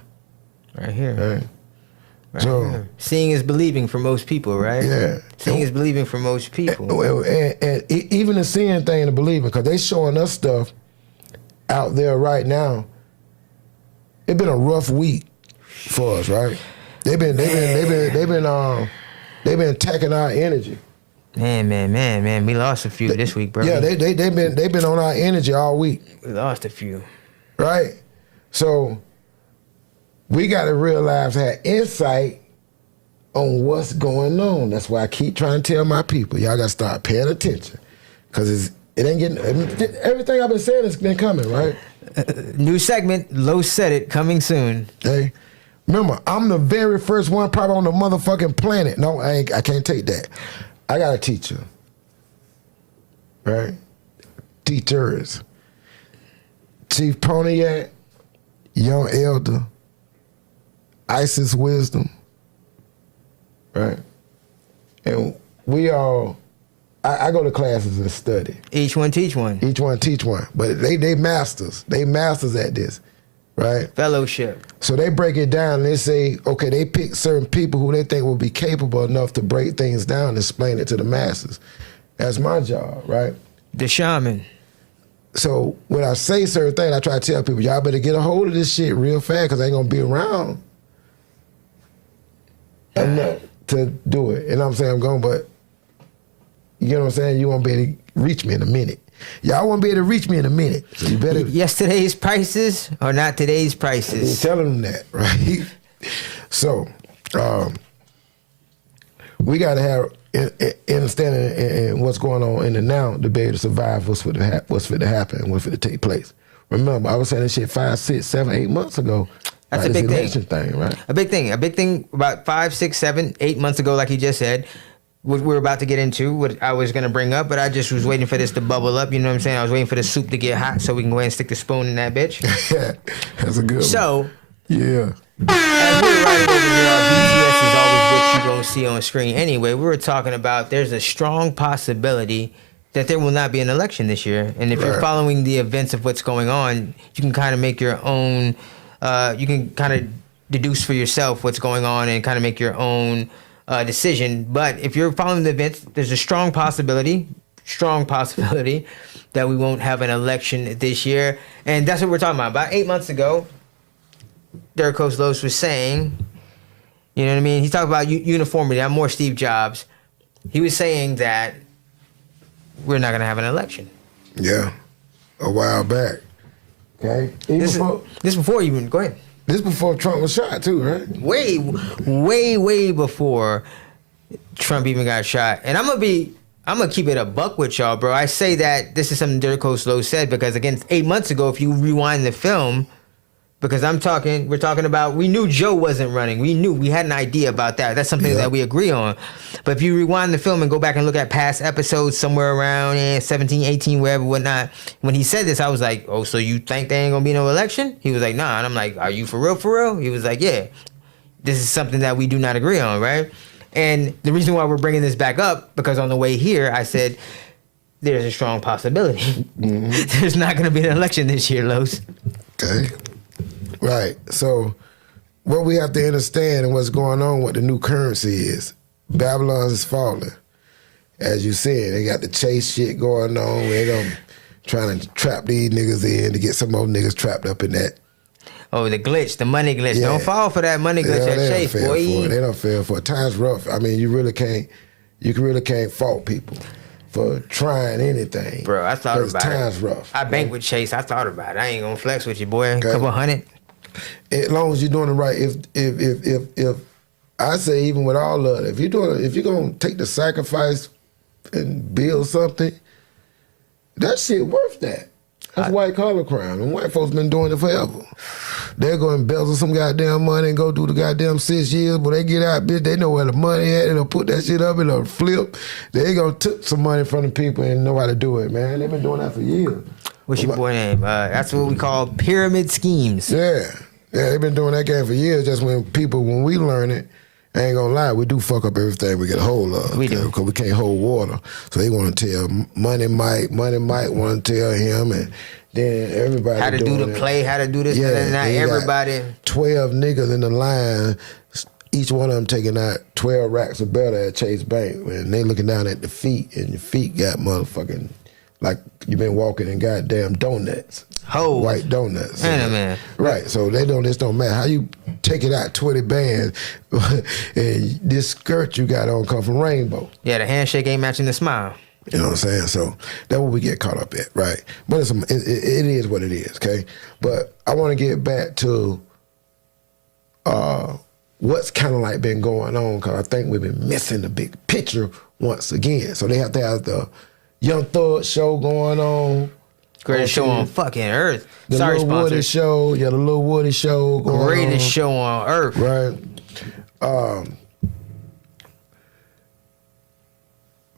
Right here. Right? So seeing is believing for most people, right? Yeah. Seeing is believing for most people. And even the seeing thing and the believing, because they showing us stuff out there right now. It's been a rough week for us, right? They've been attacking our energy. Man. We lost a few this week, bro. Yeah, they've been on our energy all week. We lost a few. Right? So we got to realize, have insight on what's going on. That's why I keep trying to tell my people, y'all got to start paying attention. Because it ain't getting, everything I've been saying has been coming, right? New segment, Los said it, coming soon. Hey, remember, I'm the very first one probably on the motherfucking planet. No, I can't take that. I got a teacher, right? Teachers. Chief Pontiac, Young Elder, Isis Wisdom, right? And we all, I go to classes and study. Each one teach one. Each one teach one. But they masters. They masters at this, right? Fellowship. So they break it down and they say, okay, they pick certain people who they think will be capable enough to break things down and explain it to the masses. That's my job, right? The shaman. So when I say certain things, I try to tell people, y'all better get a hold of this shit real fast because I ain't going to be around enough to do it. And I'm saying I'm going, but you know what I'm saying? You won't be able to reach me in a minute. Y'all won't be able to reach me in a minute. So you better. Yesterday's prices are not today's prices. Tell them that, right? So we got to have understanding in what's going on in the now to be able to survive what's fit to happen and what's fit to take place. Remember, I was saying this shit 5, 6, 7, 8 months ago. That's a big thing, right? A big thing about 5, 6, 7, 8 months ago, like you just said. What we're about to get into, what I was going to bring up, but I just was waiting for this to bubble up. You know what I'm saying? I was waiting for the soup to get hot so we can go ahead and stick the spoon in that bitch. That's a good one. So, yeah. As we're right over here, our BTS is always what you going to see on screen. Anyway, we were talking about there's a strong possibility that there will not be an election this year. And if you're following the events of what's going on, you can kind of make your own, you can kind of deduce for yourself what's going on and kind of make your own decision. But if you're following the events, there's a strong possibility, strong possibility that we won't have an election this year. And that's what we're talking about. About 8 months ago, DirtcoastLos was saying, you know what I mean? He talked about uniformity. I'm more Steve Jobs. He was saying that we're not going to have an election. Yeah, a while back. Okay, This before even, go ahead. This before Trump was shot too, right? Way before Trump even got shot. And I'm gonna keep it a buck with y'all, bro. I say that this is something DirtcoastLos said because again, 8 months ago, if you rewind the film, because we're talking about, we knew Joe wasn't running. We had an idea about that. That's something that we agree on. But if you rewind the film and go back and look at past episodes somewhere around 17, 18, wherever, whatnot, when he said this, I was like, oh, so you think there ain't gonna be no election? He was like, nah. And I'm like, are you for real, for real? He was like, yeah. This is something that we do not agree on, right? And the reason why we're bringing this back up, because on the way here, I said, there's a strong possibility. There's not gonna be an election this year, Los. Okay. Right. So what we have to understand and what's going on with the new currency is Babylon is falling. As you said, they got the chase shit going on. They're trying to trap these niggas in to get some more niggas trapped up in that. Oh, the glitch, the money glitch. Yeah. Don't fall for that money glitch, that chase, boy. They don't fail for it. Time's rough. I mean, you really can't fault people for trying anything. Bro, I thought about it. Time's rough. I banked with Chase. I thought about it. I ain't gonna flex with you, boy. Okay. Couple hundred. As long as you're doing it right. If I say, even with all of it, if you're gonna take the sacrifice and build something, that shit worth that. That's white collar crime, and white folks been doing it forever. They're gonna embezzle some goddamn money and go do the goddamn 6 years, but they get out, bitch, they know where the money at, they'll put that shit up, it'll flip. They gonna took some money from the people and know how to do it, man. They've been doing that for years. What's your boy name? That's what we call pyramid schemes. Yeah, they've been doing that game for years. Just when we learn it, I ain't gonna lie, we do fuck up everything we get a hold of. We do. Because we can't hold water. So they want to tell Money Mike want to tell him, and then everybody how to do the play, how to do this, and not everybody. 12 niggas in the line, each one of them taking out 12 racks or better at Chase Bank, and they looking down at the feet, and your feet got motherfucking, like you been walking in goddamn donuts. White donuts. Man. Right, so this don't matter. How you take it out 20 bands and this skirt you got on come from Rainbow. Yeah, the handshake ain't matching the smile. You know what I'm saying? So that's what we get caught up at, right? But it is what it is, okay? But I want to get back to what's kind of like been going on, because I think we've been missing the big picture once again. So they have to have the Young Thug show going on. Greatest show on fucking earth. The Sorry, Lil sponsor. Woody show. Yeah, the Lil Woody show going on. Greatest show on earth. Right.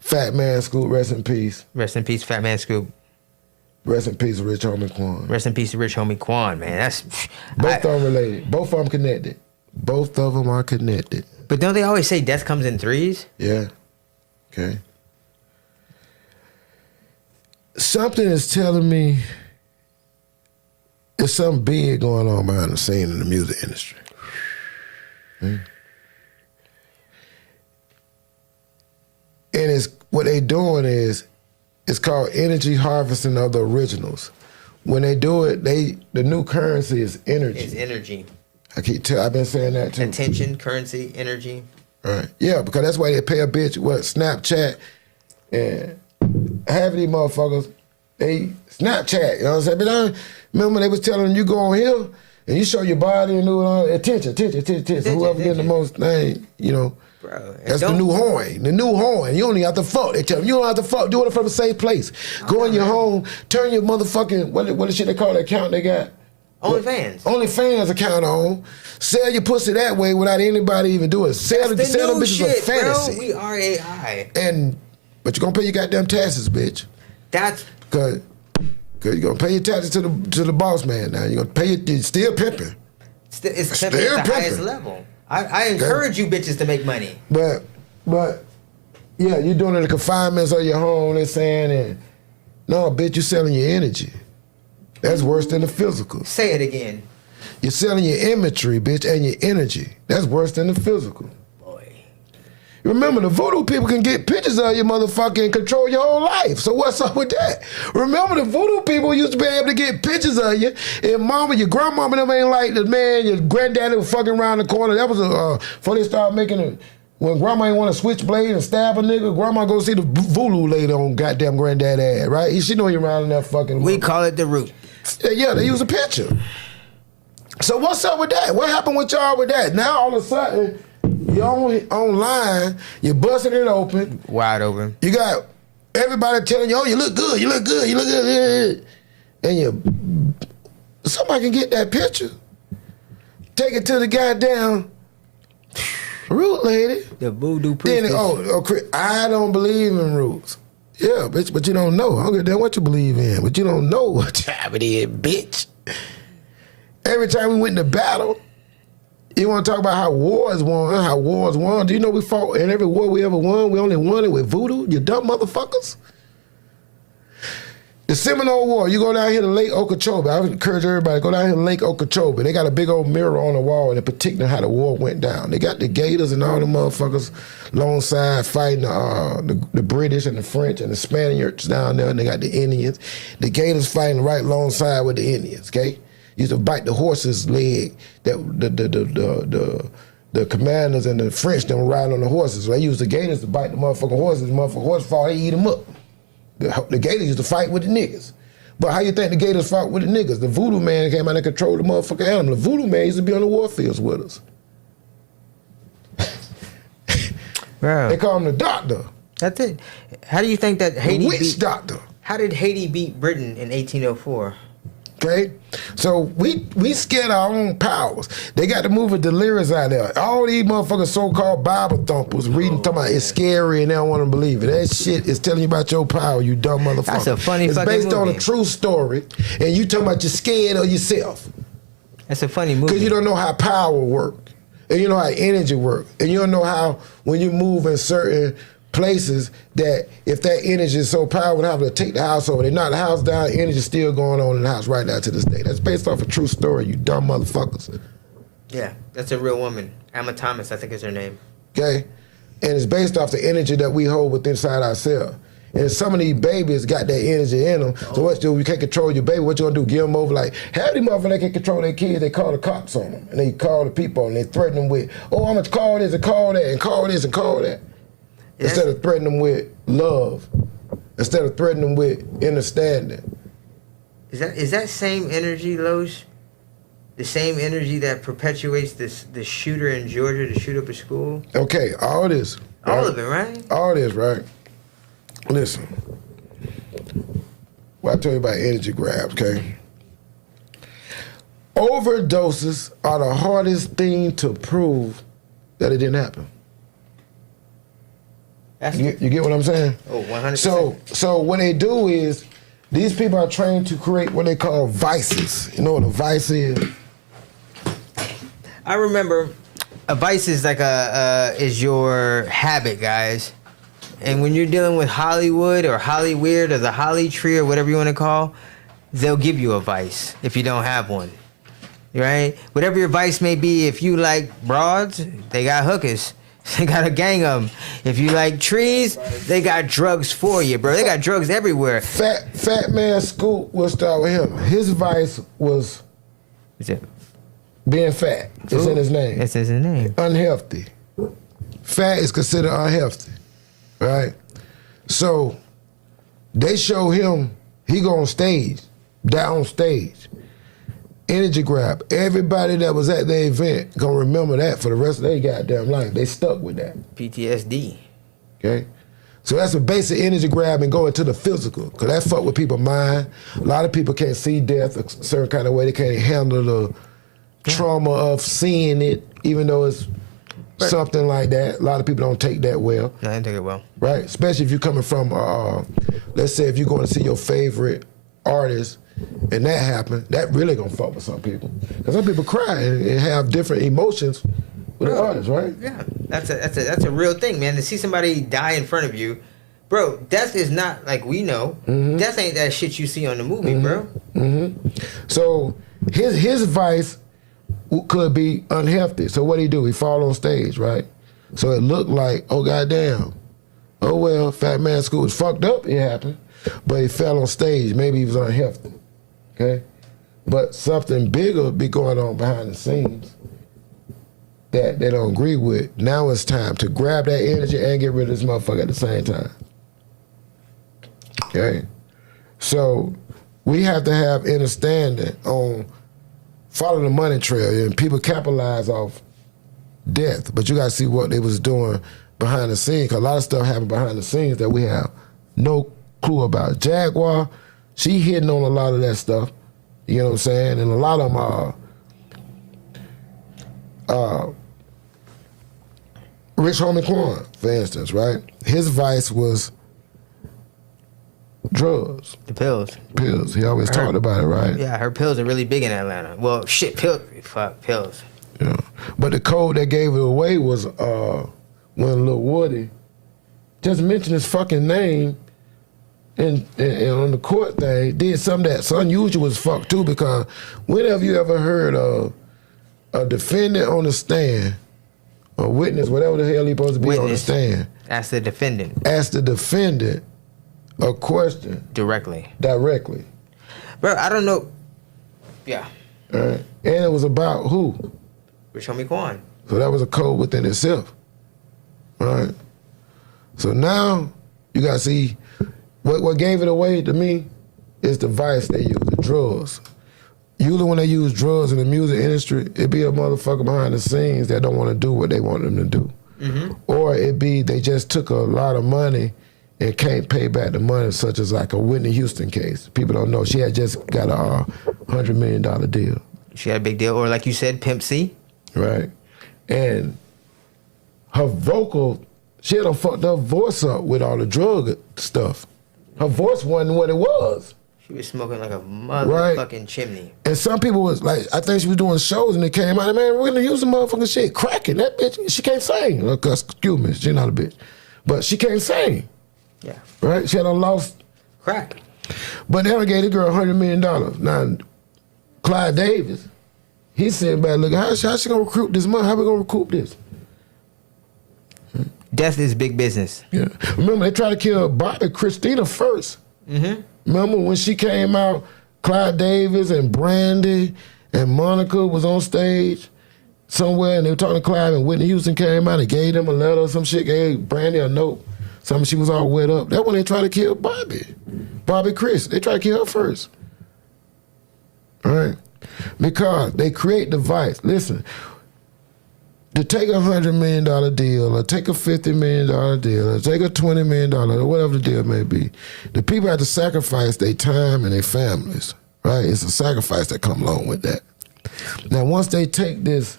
Fat Man Scoop, rest in peace. Rest in peace, Fat Man Scoop. Rest in peace, Rich Homie Quan. Rest in peace, Rich Homie Quan, man. That's both of them related. Both of them connected. Both of them are connected. But don't they always say death comes in threes? Yeah. Okay. Something is telling me there's something big going on behind the scene in the music industry. And what they doing is, it's called energy harvesting of the originals. When they do it, the new currency is energy. It's energy. I've been saying that too. Attention, currency, energy. Right. Yeah, because that's why they pay a bitch Snapchat, and half of these motherfuckers, they Snapchat, you know what I'm saying? But I remember they was telling them, you go on here and you show your body and do it all. Attention. Whoever getting the most thing, you know. Bro, that's the new horn. The new horn. You only have to fuck. They tell you don't have to fuck. Do it from a safe place. Go in your home, turn your motherfucking, what the shit they call the account they got? OnlyFans. OnlyFans account on. Sell your pussy that way without anybody even doing it. Sell them bitches a fantasy. Bro. We are AI. But you're gonna pay your goddamn taxes, bitch. That's cause you're gonna pay your taxes to the boss man now. You're gonna pay it, you're still pimping. It's pimping at the highest level. I encourage you bitches to make money. But yeah, you're doing it in the confinements of your home, they're saying, and no, bitch, you're selling your energy. That's worse than the physical. Say it again. You're selling your imagery, bitch, and your energy. That's worse than the physical. Boy. Remember, the voodoo people can get pictures of your motherfucker and control your whole life. So what's up with that? Remember, the voodoo people used to be able to get pictures of you, and mama, your grandmama, them ain't like the man, your granddaddy was fucking around the corner. That was before they started making it. When grandma ain't want to switchblade and stab a nigga, grandma go see the voodoo lady on goddamn granddad ad, right? She know you around in that fucking... We call it the root. Yeah, they use a picture. So what's up with that? What happened with y'all with that? Now all of a sudden, you're online, you're busting it open. Wide open. You got everybody telling you, oh, you look good, you look good, you look good. And somebody can get that picture, take it to the goddamn root lady. The voodoo priestess. Then, I don't believe in roots. Yeah, bitch, but you don't know. I don't give a damn what you believe in, but you don't know what time it is, bitch. Every time we went into battle, you want to talk about how wars won. Do you know we fought in every war we ever won? We only won it with voodoo, you dumb motherfuckers. The Seminole War, you go down here to Lake Okeechobee. I would encourage everybody to go down here to Lake Okeechobee. They got a big old mirror on the wall and predicting how the war went down. They got the Gators and all the motherfuckers alongside fighting the British and the French and the Spaniards down there, and they got the Indians. The Gators fighting right alongside with the Indians, okay? Used to bite the horse's leg. That the commanders and the French don't ride on the horses. So they used the Gators to bite the motherfucking horses. The motherfucking horses fall, they eat them up. The Gators used to fight with the niggas. But how you think the Gators fought with the niggas? The voodoo man came out and controlled the motherfucking animal. The voodoo man used to be on the war fields with us. Bro. They call him the doctor. That's it. How do you think that Haiti Witch doctor. How did Haiti beat Britain in 1804? Okay, so we scared our own powers. They got the movie Delirious out there. All these motherfuckers so-called Bible thumpers reading, talking about it's scary and they don't want to believe it. That shit is telling you about your power, you dumb motherfucker. That's a funny fucking movie. It's based on a true story, and you talking about you're scared of yourself. That's a funny movie. Because you don't know how power works, and you know how energy works, and you don't know how when you move in certain places that if that energy is so powerful, they have to take the house over. They knock the house down, energy still going on in the house right now to this day. That's based off a true story, you dumb motherfuckers. Yeah, that's a real woman. Emma Thomas, I think is her name. Okay? And it's based off the energy that we hold within inside ourselves. And some of these babies got that energy in them. So what you do, you can't control your baby. What you gonna do, give them over like, half these motherfuckers that can control their kids, they call the cops on them. And they call the people and they threaten them with, oh, I'm gonna call this and call that and call this and call that. Yes. Instead of threatening them with love, instead of threatening them with understanding. Is that same energy, Los? The same energy that perpetuates the shooter in Georgia to shoot up a school? Okay, all this. All of it, right? All this, right? Listen. Well, I tell you about energy grabs, okay? Overdoses are the hardest thing to prove that it didn't happen. You get what I'm saying? Oh, 100%. So what they do is, these people are trained to create what they call vices. You know what a vice is? I remember a vice is like is your habit, guys. And when you're dealing with Hollywood or Hollyweird or the Holly Tree or whatever you want to call, they'll give you a vice if you don't have one. Right? Whatever your vice may be, if you like broads, they got hookers. They got a gang of them. If you like trees, they got drugs for you, bro. They got drugs everywhere. Fat Man Scoop, we'll start with him. His vice was being fat. It's in his name. It's in his name. Unhealthy. Fat is considered unhealthy, right? So they show him, he go on stage, down stage. Energy grab. Everybody that was at the event gonna remember that for the rest of their goddamn life. They stuck with that. PTSD. Okay? So that's a basic energy grab and go into the physical, because that fuck with people's mind. A lot of people can't see death a certain kind of way. They can't handle the trauma of seeing it, even though it's something like that. A lot of people don't take that well. No, I didn't take it well. Right? Especially if you're coming from, let's say if you're going to see your favorite artist, and that happened, that really gonna fuck with some people. Because some people cry and have different emotions with the artist, right? Yeah, that's a real thing, man. To see somebody die in front of you, bro, death is not like we know. Mm-hmm. Death ain't that shit you see on the movie, mm-hmm. bro. Mm-hmm. So his vice could be unhealthy. So what he do? He fall on stage, right? So it looked like, oh goddamn, oh well, Fat Man School was fucked up, it happened, but he fell on stage, maybe he was unhealthy, okay? But something bigger be going on behind the scenes that they don't agree with. Now it's time to grab that energy and get rid of this motherfucker at the same time. Okay? So we have to have understanding on follow the money trail, and people capitalize off death, but you gotta see what they was doing behind the scenes, because a lot of stuff happened behind the scenes that we have no clue about. Jaguar, she hitting on a lot of that stuff, you know what I'm saying? And a lot of them Rich Homie Quan, for instance, right? His vice was drugs. The pills. Pills. He always talked about it, right? Yeah, her pills are really big in Atlanta. Well, shit, pills. Yeah. But the code that gave it away was when Lil Woody just mentioned his fucking name and on the court thing, did something that's unusual as fuck too, because whenever you ever heard a defendant on the stand, a witness, whatever the hell he supposed to be on the stand. Ask the defendant. Ask the defendant a question. Directly. Bro, I don't know. Yeah. All right. And it was about who? Rich Homie Quan. So that was a code within itself. All right. So now you got to see what gave it away to me is the vice they use, the drugs. Usually when they use drugs in the music industry, it be a motherfucker behind the scenes that don't want to do what they want them to do. Mm-hmm. Or it be they just took a lot of money and can't pay back the money, such as like a Whitney Houston case. People don't know. She had just got a $100 million deal. She had a big deal. Or like you said, Pimp C. Right. And her vocal, she had done fucked her voice up with all the drug stuff. Her voice wasn't what it was. She was smoking like a motherfucking chimney. And some people was like, I think she was doing shows and it came out, man, we're gonna use the motherfucking shit, cracking. That bitch, she can't sing. Look, excuse me, she's not a bitch. But she can't sing. Yeah. Right? She had lost crack. But they gave the girl $100 million. Now, Clyde Davis, he said, man, look, how she gonna recruit this money? How we gonna recoup this? Death is big business. Yeah. Remember, they tried to kill Bobby Christina first. Mm-hmm. Remember when she came out, Clyde Davis and Brandy and Monica was on stage somewhere, and they were talking to Clyde, and Whitney Houston came out and gave them a letter or some shit, gave Brandy a note. Something she was all wet up. That's when they tried to kill Bobby Chris. They tried to kill her first. All right? Because they create the vice. Listen, to take a $100 million deal or take a $50 million deal or take a $20 million or whatever the deal may be, the people have to sacrifice their time and their families, right? It's a sacrifice that comes along with that. Now, once they take this,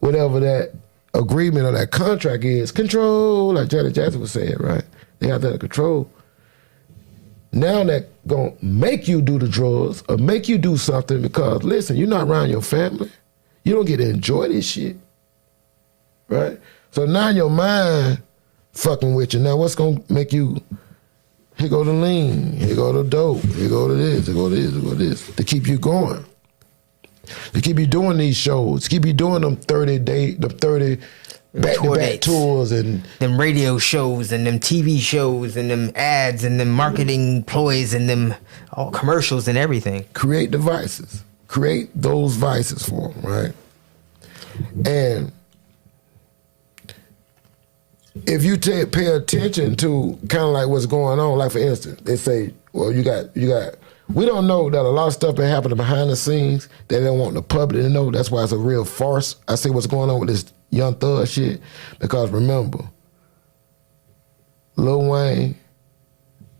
whatever that agreement or that contract is, control, like Janet Jackson was saying, right? They have that control. Now that gonna make you do the drugs or make you do something because, listen, you're not around your family. You don't get to enjoy this shit, right? So now your mind fucking with you. Now what's gonna make you, here go the lean, here go the dope, here go to this, here go to this, here go to this, to keep you going. To keep you doing these shows, keep you doing them 30 back-to-back tours and them radio shows and them TV shows and them ads and them marketing ploys and them all commercials and everything. Create the vices. Create those vices for them, right? And if you pay attention to kind of like what's going on, like for instance, they say, well, you got. We don't know that a lot of stuff been happening behind the scenes that they don't want the public to know. That's why it's a real farce. I see what's going on with this Young Thug shit. Because remember, Lil Wayne,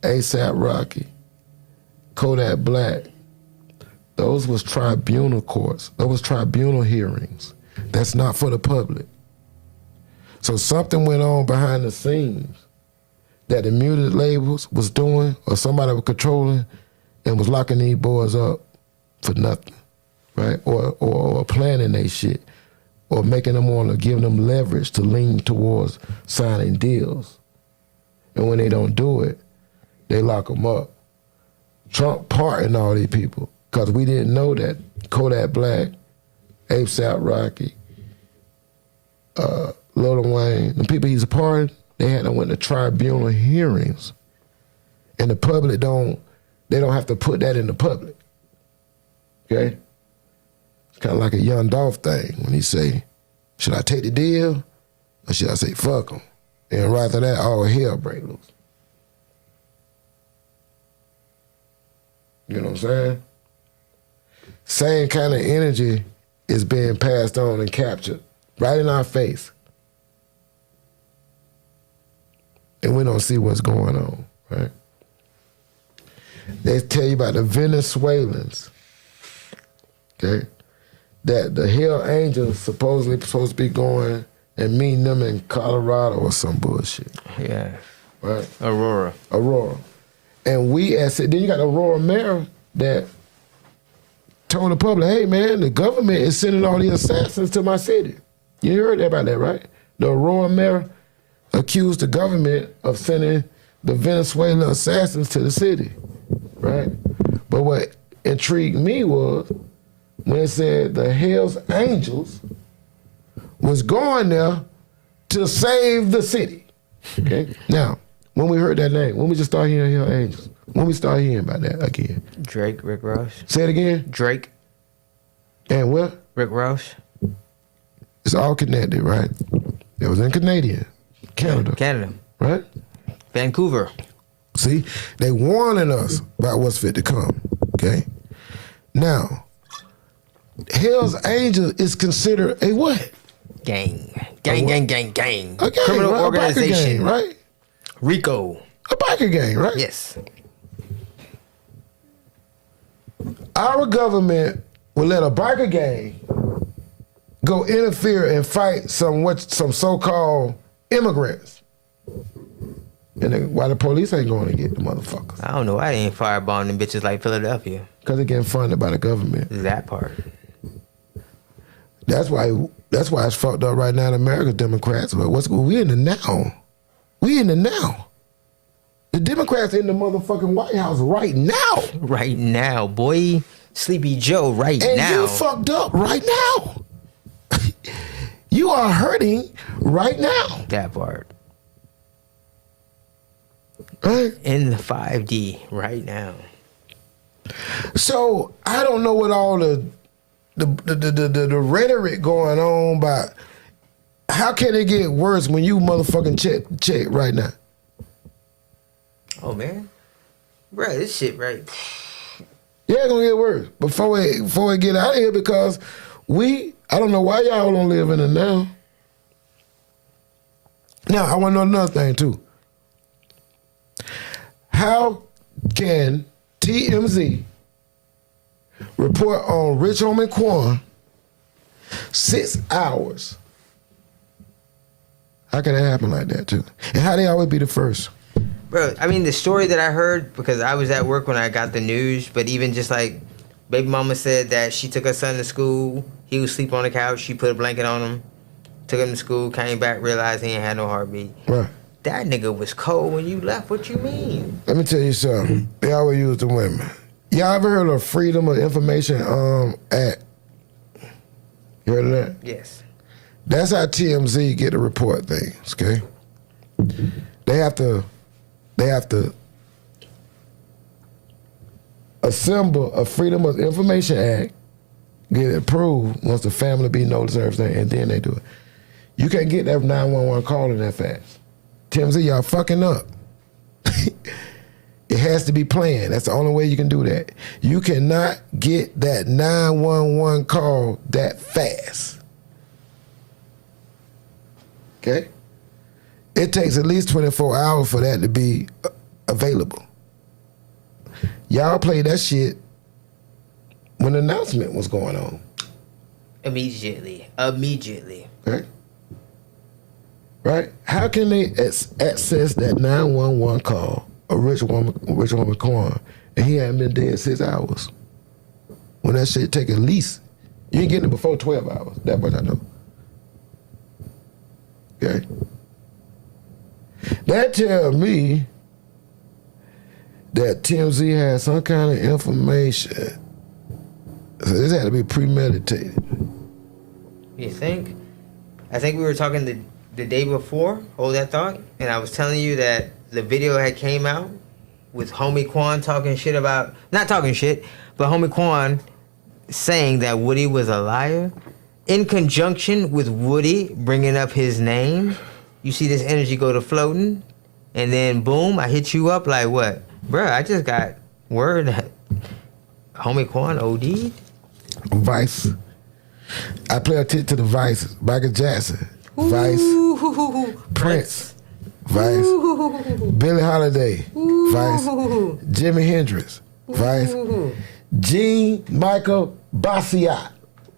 A$AP Rocky, Kodak Black, those was tribunal courts. Those was tribunal hearings. That's not for the public. So something went on behind the scenes that the music labels was doing or somebody was controlling and was locking these boys up for nothing, right? Or planning they shit, or making them want to give them leverage to lean towards signing deals. And when they don't do it, they lock them up. Trump pardoned all these people because we didn't know that Kodak Black, A$AP Rocky, Lil Wayne, the people he's a part of, they had to went to tribunal hearings. And the public they don't have to put that in the public. Okay? It's kind of like a Young Dolph thing when he say, should I take the deal or should I say fuck him? And right after that, all hell break loose. You know what I'm saying? Same kind of energy is being passed on and captured right in our face. And we don't see what's going on, right? They tell you about the Venezuelans, okay? That the Hell Angels supposedly supposed to be going and meeting them in Colorado or some bullshit. Yeah. Right? Aurora. And then you got Aurora mayor that told the public, hey man, the government is sending all these assassins to my city. You heard about that, right? The Aurora mayor accused the government of sending the Venezuelan assassins to the city, right? But what intrigued me was when it said the Hell's Angels was going there to save the city, okay? Now, when we heard that name, when we just started hearing Hell Angels, when we started hearing about that again? Drake, Rick Ross. Say it again? Drake. And what? Rick Ross. It's all connected, right? It was in Canada. Right? Vancouver. See, they warning us about what's fit to come, okay? Now, Hell's Angels is considered a what? Gang. A Criminal right? organization. A biker gang, right? RICO. A biker gang, right? Yes. Our government will let a biker gang go interfere and fight some so-called immigrants. And then why the police ain't going to get the motherfuckers? I don't know why they ain't firebombing them bitches like Philadelphia. Because they're getting funded by the government. That part. That's why it's fucked up right now in America, Democrats. But we in the now. We in the now. The Democrats in the motherfucking White House right now. Right now, boy. Sleepy Joe right now. And you fucked up right now. You are hurting right now. That part. Right? In the 5D right now. So I don't know what all the rhetoric going on, but how can it get worse when you motherfucking check right now? Oh man, bro, this shit right. Yeah, it's gonna get worse before we get out of here because I don't know why y'all don't live in it now. Now I want to know another thing too. How can TMZ report on Rich Homie Quan 6 hours? How can it happen like that too? And how they always be the first? Bro, I mean, the story that I heard, because I was at work when I got the news, but even just like, baby mama said that she took her son to school, he was asleep on the couch, she put a blanket on him, took him to school, came back, realized he ain't had no heartbeat. Right. That nigga was cold when you left. What you mean? Let me tell you something. They always use the women. Y'all ever heard of Freedom of Information Act? You heard of that? Yes. That's how TMZ get to report things, okay? They have to assemble a Freedom of Information Act, get it approved once the family be noticed and everything, and then they do it. You can't get that 911 call in that fast. TMZ, y'all fucking up. It has to be planned. That's the only way you can do that. You cannot get that 911 call that fast. Okay? It takes at least 24 hours for that to be available. Y'all played that shit when the announcement was going on. Immediately. Okay? Right? How can they access that 911 call, a rich woman Quan, and he hadn't been dead 6 hours? When that shit take at least, you ain't getting it before 12 hours. That much I know. Okay? That tell me that TMZ has some kind of information. So this had to be premeditated. You think? I think we were talking the day before, hold that thought, and I was telling you that the video had came out with homie Quan talking shit about, not talking shit, but homie Quan saying that Woody was a liar, in conjunction with Woody bringing up his name, you see this energy go to floating, and then boom, I hit you up like, what? Bruh, I just got word that homie Quan OD'd. Vice. I play attention to the Vice. Michael Jackson. Vice. Prince. Vice. Billie Holiday. Vice. Jimi Hendrix. Vice. Jean Michael Basquiat.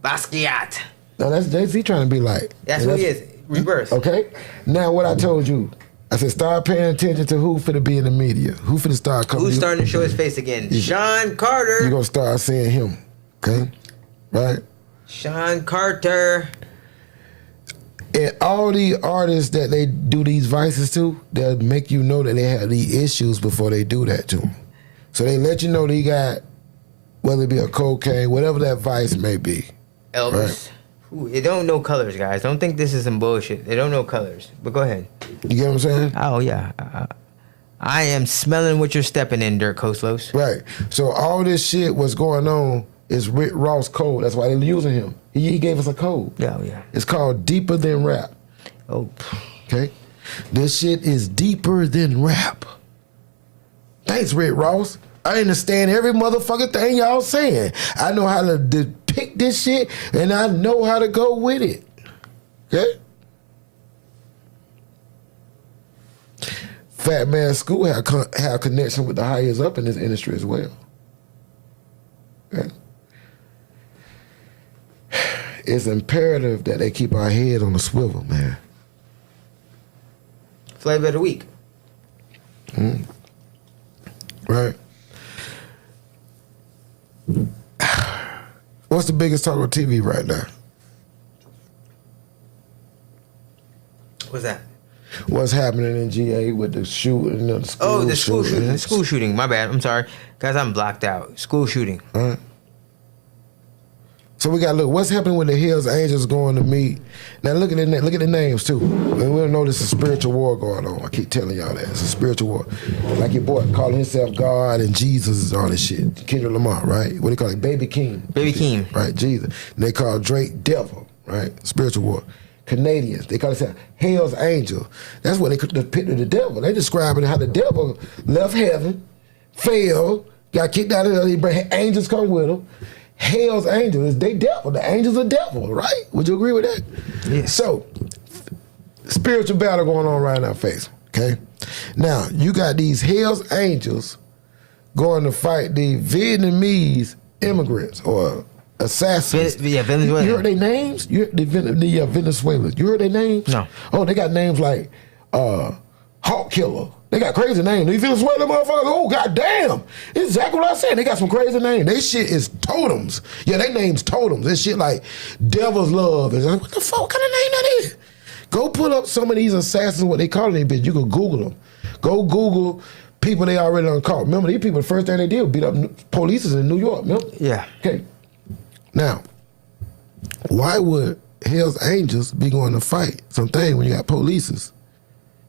Basquiat. Now that's Jay-Z trying to be like. That's who he is. Reverse. Okay? Now what I told you, I said start paying attention to who finna be in the media. Who finna start coming. Who's starting to show his face again? Sean Carter. You're gonna start seeing him. Okay? Right? Sean Carter. And all the artists that they do these vices to, they'll make you know that they have these issues before they do that to them. So they let you know they got, whether it be a cocaine, whatever that vice may be. Elvis. Right? Ooh, they don't know colors, guys. Don't think this is some bullshit. They don't know colors. But go ahead. You get what I'm saying? Oh, yeah. I am smelling what you're stepping in, DirtcoastLos. Right. So all this shit what's going on is Rick Ross code. That's why they're using him. He gave us a code. Yeah, yeah. It's called Deeper Than Rap. Oh. Okay? This shit is deeper than rap. Thanks, Rick Ross. I understand every motherfucking thing y'all saying. I know how to depict this shit, and I know how to go with it. Okay? Fat Man School have connection with the highest up in this industry as well. Okay? It's imperative that they keep our head on the swivel, man. Flavor of the week. Right. What's the biggest talk on TV right now? What's that? What's happening in GA with the shooting of the school? Oh, the school shooting. The school shooting. My bad. I'm sorry. Guys, I'm blocked out. School shooting. All right. So we got to look. What's happening with the Hells Angels going to meet? Now look at the names too. And we'll know there's a spiritual war going on. I keep telling y'all that. It's a spiritual war. Like your boy calling himself God and Jesus and all this shit. Kendrick Lamar, right? What do you call it? Baby King. Baby King. Right, Jesus. And they call Drake Devil, right? Spiritual war. Canadians, they call themselves Hell's Angel. That's what they depicted the devil. They describing how the devil left heaven, fell, got kicked out of there, angels come with him. Hell's Angels, they devil. The angels are devil, right? Would you agree with that? Yes. So, spiritual battle going on right in our face, okay? Now, you got these Hell's Angels going to fight the Vietnamese immigrants or assassins. Venezuela. You heard their names? The Venezuelans. You heard their names? No. Oh, they got names like Hawk Killer. They got crazy names. These Venezuelan motherfuckers, oh, goddamn. It's exactly what I said. They got some crazy names. They shit is totems. Yeah, they name's totems. This shit like Devil's Love. It's like, what the fuck? What kind of name that is? Go pull up some of these assassins, what they call them, bitch. You can Google them. Go Google people they already done caught. Remember, these people, the first thing they did was beat up police in New York, remember? Yeah. Okay. Now, why would Hell's Angels be going to fight something when you got polices?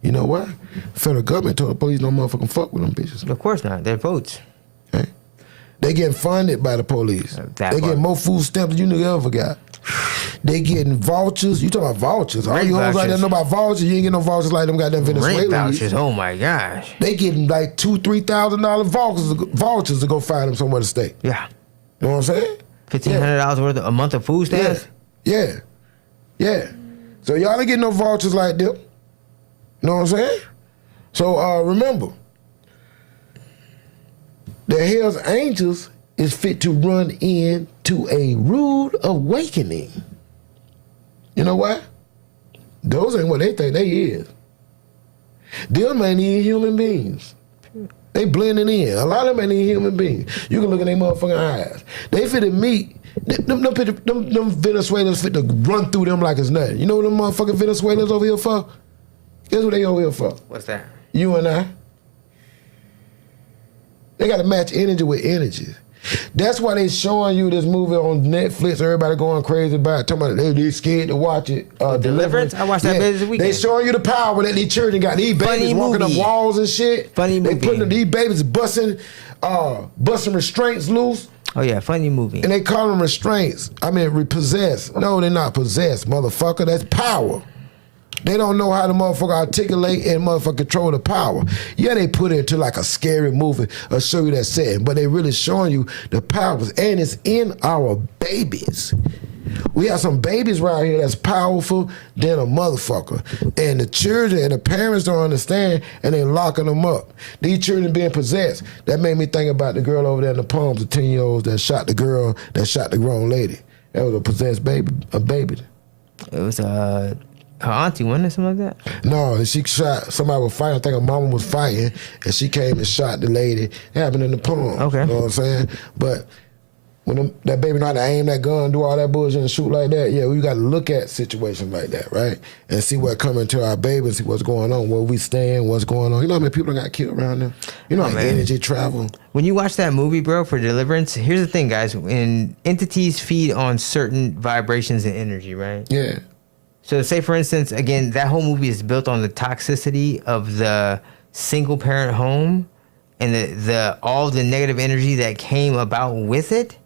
You know why? Federal government told the police no motherfucking fuck with them bitches. Of course not. They're votes. Okay? They getting funded by the police. That They part. getting more food stamps than you ever got. They getting vouchers. You talking about vouchers. All Rape you hoes like that vouchers. know about vouchers. You ain't get no vouchers like them goddamn Rent Venezuelans. vouchers. Oh my gosh. They getting like $2,000-$3,000 vouchers to go find them somewhere to stay. Yeah. You know what I'm saying? $1,500 worth of a month of food stamps. Yeah. So y'all ain't getting no vouchers like them. You know what I'm saying? So remember, the Hell's Angels is fit to run into a rude awakening. You know why? Those ain't what they think they is. Them ain't even human beings. They blending in. A lot of them ain't even human beings. You can look at their motherfucking eyes. They fit to meet. Them Venezuelans fit to run through them like it's nothing. You know what them motherfucking Venezuelans over here for? Guess what they over here for? What's that? You and I. They got to match energy with energy. That's why they showing you this movie on Netflix. Everybody going crazy about it. Talking about they scared to watch it. Deliverance? I watched that this weekend. They showing you the power that these children got. These babies walking up walls and shit. Funny movie. They putting these babies busting restraints loose. Oh yeah, funny movie. And they call them restraints. I mean, repossessed. No, they're not possessed, motherfucker. That's power. They don't know how to motherfucker articulate and motherfucker control the power. Yeah, they put it into like a scary movie or show you that setting, but they really showing you the powers, and it's in our babies. We have some babies around here that's powerful than a motherfucker. And the children and the parents don't understand, and they locking them up. These children being possessed. That made me think about the girl over there in the Palms, the 10-year-olds that shot the girl, that shot the grown lady. That was a possessed baby, a baby. It was her auntie, wasn't it, something like that? No, she shot, somebody was fighting. I think her mama was fighting, and she came and shot the lady. It happened in the Palms. Okay. You know what I'm saying? But when that baby know how to aim that gun, do all that bullshit and shoot like that, yeah, we got to look at situations like that, right? And see what coming to our babies, see what's going on, where we stand, what's going on. You know how many people got killed around there? You know how energy travel. When you watch that movie, bro, for Deliverance, here's the thing, guys. When entities feed on certain vibrations and energy, right? Yeah. So say, for instance, again, that whole movie is built on the toxicity of the single-parent home and the all the negative energy that came about with it.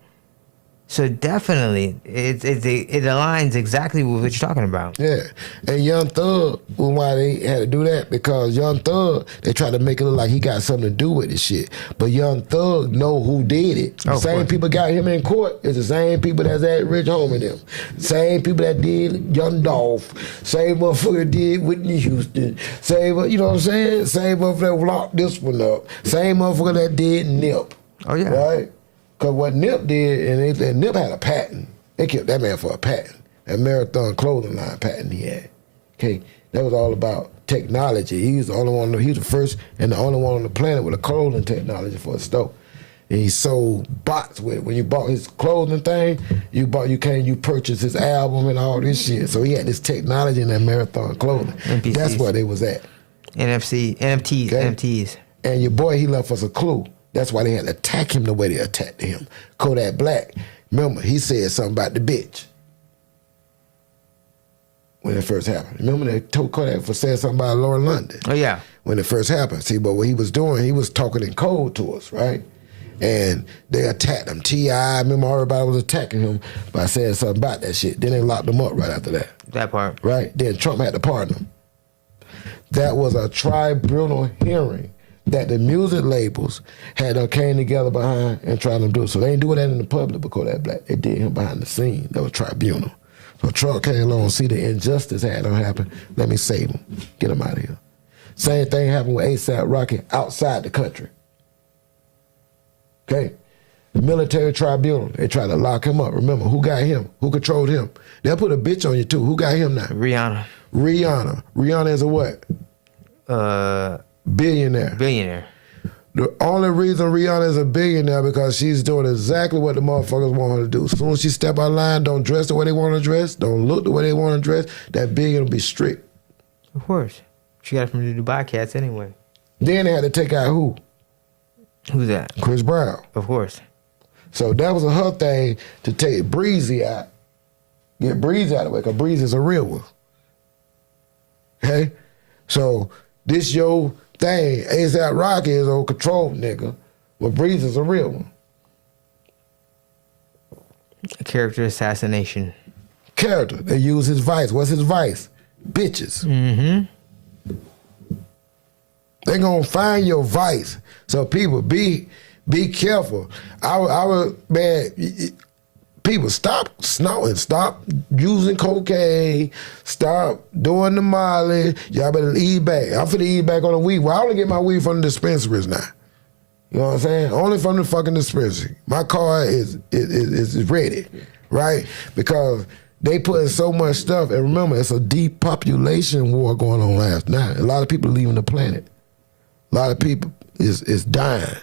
So definitely, it aligns exactly with what you're talking about. Yeah, and Young Thug, why they had to do that, because Young Thug, they tried to make it look like he got something to do with this shit. But Young Thug know who did it. The same people got him in court is the same people that's at Rich Homie them. Same people that did Young Dolph. Same motherfucker did Whitney Houston. Same, you know what I'm saying? Same motherfucker that locked this one up. Same motherfucker that did Nip. Oh yeah. Right? Because what Nip did, and Nip had a patent. They killed that man for a patent. A Marathon clothing line patent he had. Okay, that was all about technology. He was the only one. He was the first and the only one on the planet with a clothing technology for a store. And he sold bots with it. When you bought his clothing thing, you purchased his album and all this shit. So he had this technology in that Marathon clothing. NPCs. That's where they was at. NFTs. And your boy, he left us a clue. That's why they had to attack him the way they attacked him. Kodak Black, remember, he said something about the bitch when it first happened. Remember they told Kodak for saying something about Lauren London? Oh, yeah. When it first happened. See, but what he was doing, he was talking in code to us, right? And they attacked him. T.I., remember everybody was attacking him by saying something about that shit. Then they locked him up right after that. That part. Right? Then Trump had to pardon him. That was a tribunal hearing that the music labels had came together behind and trying to do. So they ain't doing that in the public because that Black. They did him behind the scene. That was tribunal. So Trump came along, see the injustice had to happen. Let me save him. Get him out of here. Same thing happened with A$AP Rocky outside the country. Okay? The military tribunal, they tried to lock him up. Remember, who got him? Who controlled him? They'll put a bitch on you too. Who got him now? Rihanna. Rihanna is a what? Billionaire. The only reason Rihanna is a billionaire because she's doing exactly what the motherfuckers want her to do. As soon as she step out of line, don't dress the way they want to dress, don't look the way they want to dress, that billion will be strict. Of course. She got it from the Dubai Cats anyway. Then they had to take out who? Who's that? Chris Brown. Of course. So that was her thing to take Breezy out. Get Breezy out of the way because Breezy's a real one. Okay? So this your thing, A$AP Rocky is a control nigga, but Breeze is a real one. A character assassination. Character. They use his vice. What's his vice? Bitches. Mm-hmm. They gonna find your vice. So people, be careful. People, stop snorting, stop using cocaine, stop doing the Molly. Y'all better eat back. I'm finna eat back on the weed. Well, I only get my weed from the dispensaries now. You know what I'm saying? Only from the fucking dispensary. My car is ready, right? Because they put in so much stuff. And remember, it's a depopulation war going on last night. A lot of people leaving the planet. A lot of people is dying.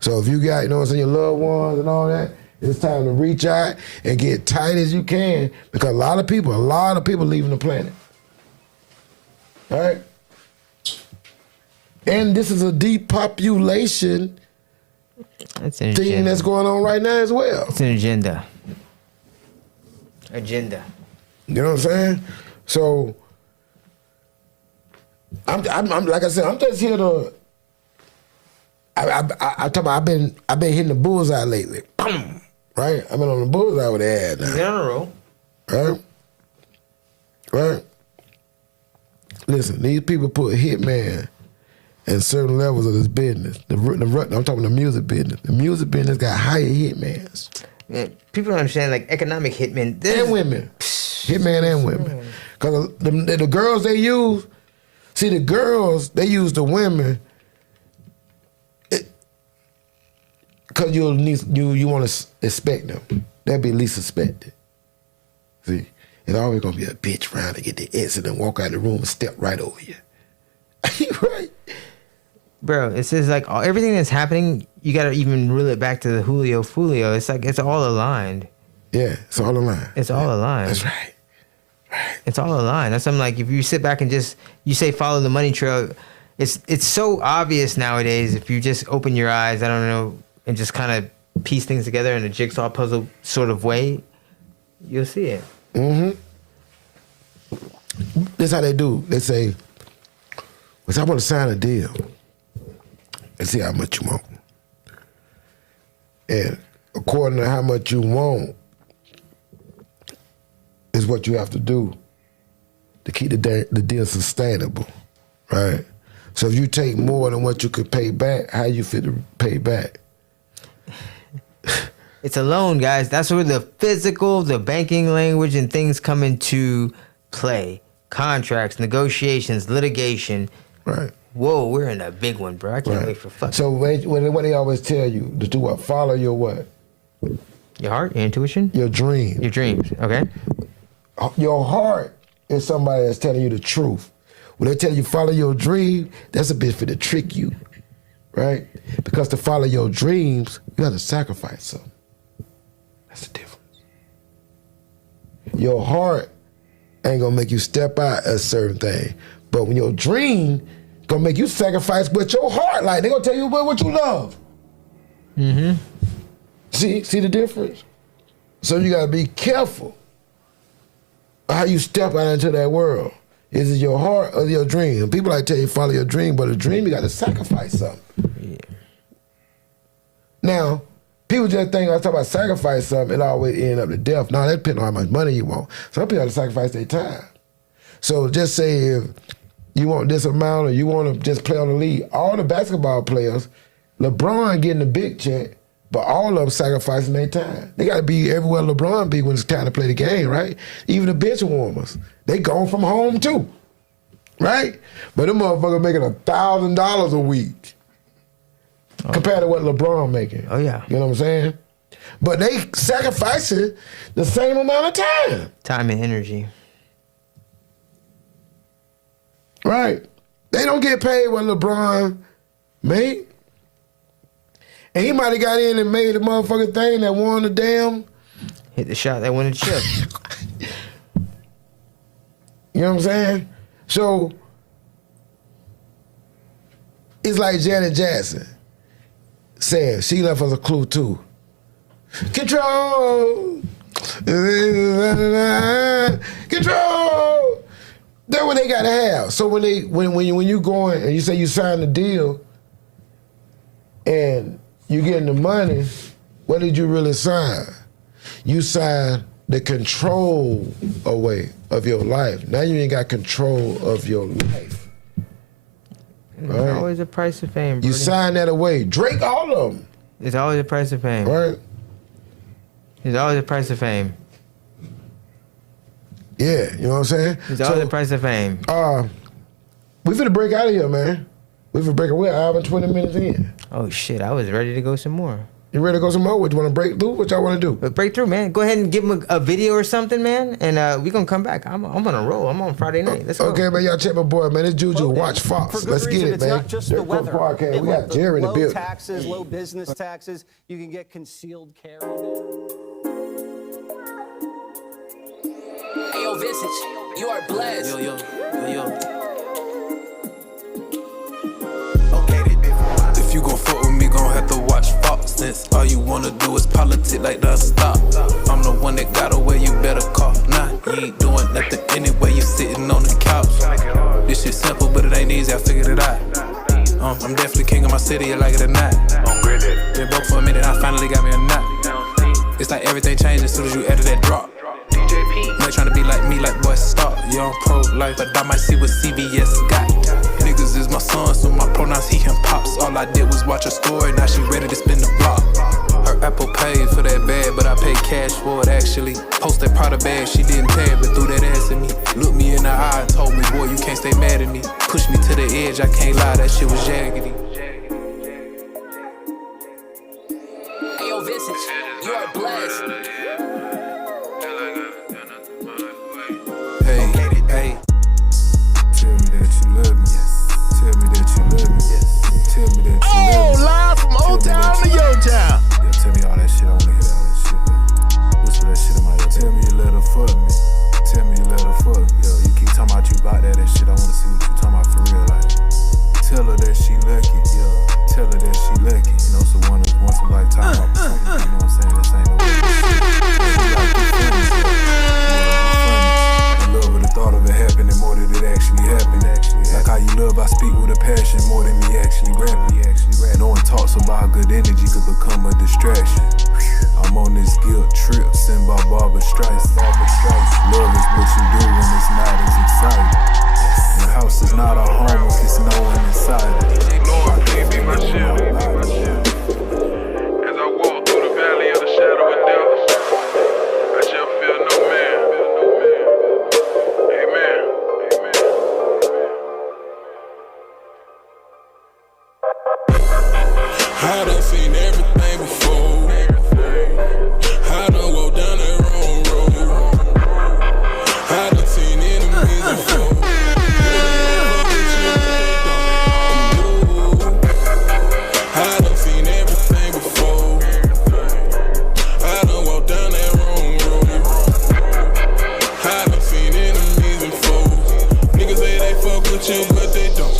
So if you got, you know what I'm saying, your loved ones and all that, it's time to reach out and get tight as you can because a lot of people leaving the planet. All right? And this is a depopulation That's an thing agenda. that's going on right now as well. It's an agenda. You know what I'm saying? So I'm like I said, I'm just here to. I talk about I've been hitting the bullseye lately. Boom, right? I've been on the bullseye with the ad now. You're on a roll. Right? Listen, these people put Hitman in certain levels of this business. I'm talking the music business. The music business got higher hitmans. Yeah, people don't understand, like, economic hitmen. And women. Hitman and women. Because the girls they use, see, the girls, they use the women because you want to expect them. They'll be least suspected. See, it's always going to be a bitch around to get the exit and walk out the room and step right over you. Right? Bro, it's just like everything that's happening, you got to even reel it back to the Julio Fulio. It's like it's all aligned. Yeah, it's all aligned. It's all aligned. That's right. It's all aligned. That's something like if you sit back and just you say follow the money trail, it's so obvious nowadays. If you just open your eyes, I don't know, and just kind of piece things together in a jigsaw puzzle sort of way, you'll see it. Mm-hmm. That's how they do. They say, "Well, I want to sign a deal and see how much you want." And according to how much you want is what you have to do to keep the deal sustainable, right? So if you take more than what you could pay back, how you fit to pay back? It's a loan, guys. That's where the physical, the banking language, and things come into play. Contracts, negotiations, litigation. Right. Whoa, we're in a big one, bro. I can't wait for fucking. So what they always tell you to do what? Follow your what? Your heart, your intuition, your dream, your dreams. Okay. Your heart is somebody that's telling you the truth. When they tell you follow your dream, that's a bit for to trick you, right? Because to follow your dreams, you have to sacrifice something. That's the difference. Your heart ain't gonna make you step out a certain thing, but when your dream gonna make you sacrifice what your heart like, they gonna tell you what you love. Mm-hmm. See the difference? So you gotta be careful how you step out into that world. Is it your heart or your dream? People like tell you follow your dream, but a dream you gotta sacrifice something. Yeah. Now, people just think I talk about sacrifice something, it always end up to death. No, that depends on how much money you want. Some people have to sacrifice their time. So just say if you want this amount or you want to just play on the league, all the basketball players, LeBron getting a big check, but all of them sacrificing their time. They got to be everywhere LeBron be when it's time to play the game, right? Even the bench warmers, they gone from home too, right? But them motherfuckers making $1,000 a week compared to what LeBron making. Oh, yeah. You know what I'm saying? But they sacrificing the same amount of time. Time and energy. Right. They don't get paid what LeBron made. And he might have got in and made the motherfucking thing that won the damn. Hit the shot that won the chip. You know what I'm saying? So, it's like Janet Jackson saying, she left us a clue too. Control. Control. That's what they gotta have. So when you go in and you say you signed the deal and you getting the money, what did you really sign? You signed the control away of your life. Now you ain't got control of your life. There's always a price of fame, bro. You sign that away. Drake, all of them. There's always a price of fame. Right? There's always a price of fame. Yeah, you know what I'm saying? There's always a price of fame. We finna break out of here, man. We finna break. We're an hour and 20 minutes in. Oh shit! I was ready to go some more. You ready to go some more? What you want to break through? What y'all want to do? But break through, man. Go ahead and give him a video or something, man, and we gonna come back. I'm on a roll. I'm on Friday night. Let's go. Okay, man. Y'all check my boy, man. It's Juju. Watch Fox. Let's get it, man. It's not just the weather. Podcast. We got Jerry in the low building. taxes, low business taxes. You can get concealed carry there. Hey, yo, Vincent, you are blessed. Yo. If you gon' fuck with me, gon' have to watch Fox. nonsense. All you wanna do is politic like non-stop. I'm the one that got away, you better call. Nah, you ain't doing nothing anyway, you sitting on the couch. This shit simple, but it ain't easy, I figured it out. I'm definitely king of my city, you like it or not. Been broke for a minute, I finally got me a knot. It's like everything changed as soon as you edit that drop. You ain't tryna be like me, like boy, stop. You on pro-life, but I might see what CBS got. Niggas is my son, so my pronouns he him pops. All I did was watch her story, now she ready to spin the block. Her Apple paid for that bag, but I paid cash for it actually. Post that Prada bag, she didn't pay it, but threw that ass at me. Looked me in the eye and told me, boy, you can't stay mad at me. Pushed me to the edge, I can't lie, that shit was jaggedy. Hey, yo, Vincent, you are blessed. Hey, hey. Tell me that you love me. Tell me that you love me. Tell me that you love me. Oh, live from Old Town to Yo Town. Yeah, tell me all that shit, I wanna hear all that shit, man. Whisper that shit in my ear. Tell me you let her fuck me. Tell me you let her fuck me. Yo, you keep talking about you about that and shit, I wanna see what you talking about for real, like. Tell her that she lucky, yeah. Tell her that she lucky. You know, it's a once in a lifetime opportunity, you know what I'm saying? This ain't no way. I love the thought of it happening more than it actually happened. Like how you love, I speak with a passion more than me actually rapping. No one talks about how good energy could become a distraction. I'm on this guilt trip, sent by Barbara Streisand. Love is what you do when it's not as exciting. The house is not a home if it's no one inside it. Lord, please be my shield. As I walk through the valley of the shadow of death, I shall fear no man. Amen. I done seen everything before. I done walked down that wrong road. I done seen enemies before. I done seen everything before. I done walked down that wrong road. I done seen enemies before. Niggas say they fuck with you, but they don't.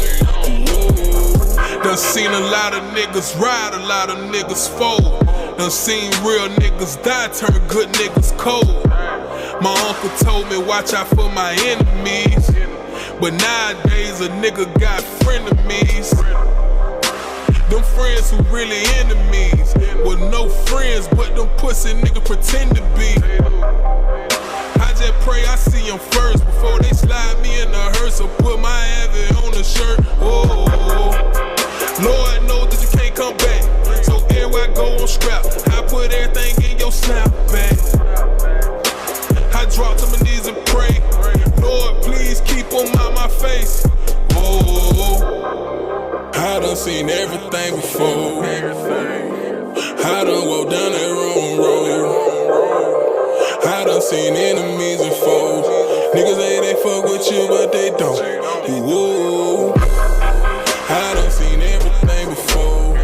Done seen a lot of niggas ride, a lot of niggas fold. Done seen real niggas die, turn good niggas cold. My uncle told me watch out for my enemies, but nowadays a nigga got frenemies. Them friends who really enemies, with no friends but them pussy niggas pretend to be. I just pray I see them first before they slide me in the hearse or put my Avi on the shirt. Oh. Lord knows that you can't come back, so everywhere I go on scrap, I put everything in your snapback. I drop to my knees and pray, Lord please keep them out my face. Oh, I done seen everything before. I done walked down that wrong road. I done seen enemies and foes. Niggas say they fuck with you but they don't. Whoa. I done seen everything before.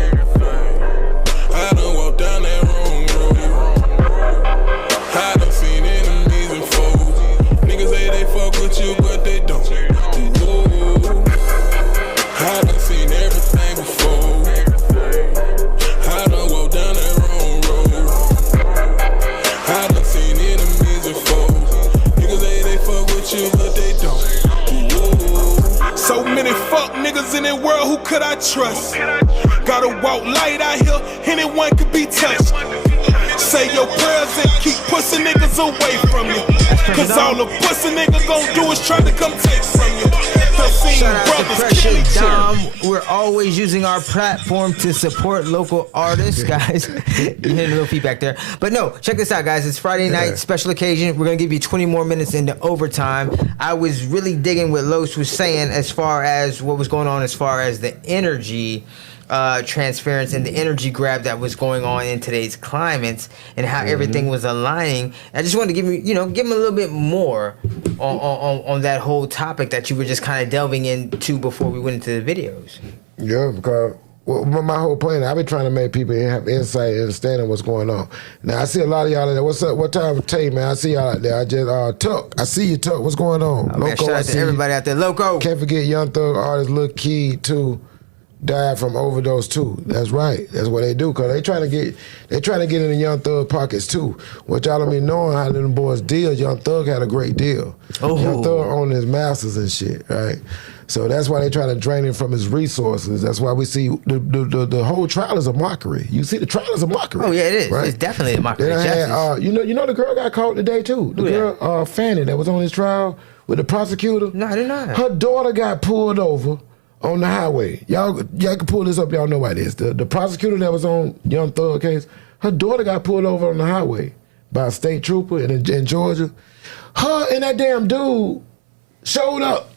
I done walked down that wrong road. I done seen enemies and foes. Niggas say they fuck with you, but they don't. Whoa. I done seen everything before. I done walked down that wrong road. I done seen enemies and foes. Niggas say they fuck with you, but they don't. So many fuck niggas in the world, who could I trust? Gotta walk light out here, anyone could be touched. Say your prayers and keep pussy niggas away from you. Cause all the pussy niggas gon' do is try to come take from you. Shout out to Pressure Dom. We're always using our platform to support local artists, guys. You hear a little feedback there. But no, check this out, guys. It's Friday night, special occasion. We're going to give you 20 more minutes into overtime. I was really digging what Los was saying as far as what was going on as far as the energy transference and the energy grab that was going on in today's climates and how everything was aligning. I just wanted to give him a little bit more on that whole topic that you were just kind of delving into before we went into the videos. Yeah, because my whole plan, I've been trying to make people have insight and understanding what's going on. Now, I see a lot of y'all out there. What's up? What time of day, man? I see y'all out there. I just, Tuck. I see you, Tuck. What's going on? Oh, man, Loco, shout out to everybody out there. Loco. Can't forget Young Thug artist Lil Key, too. died from overdose too. That's right. That's what they do, cause they trying to get in the Young Thug pockets too. What y'all don't be knowing how them boys deal. Young Thug had a great deal. Young Thug owned his masters and shit, right? So that's why they try to drain him from his resources. That's why we see the whole trial is a mockery. You see, the trial is a mockery. Oh yeah, it is. Right? It's definitely a mockery. You know the girl got caught today too. The girl Fanny that was on his trial with the prosecutor. No, I did not. Her daughter got pulled over on the highway. Y'all can pull this up. Y'all know what it is. The prosecutor that was on Young Thug case, her daughter got pulled over on the highway by a state trooper in Georgia. Her and that damn dude showed up.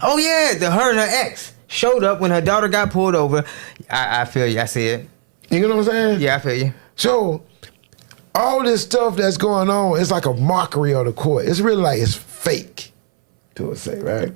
Oh yeah, her and her ex showed up when her daughter got pulled over. I feel you. I see it. You know what I'm saying? Yeah, I feel you. So all this stuff that's going on, it's like a mockery of the court. It's really like it's fake, to say, right?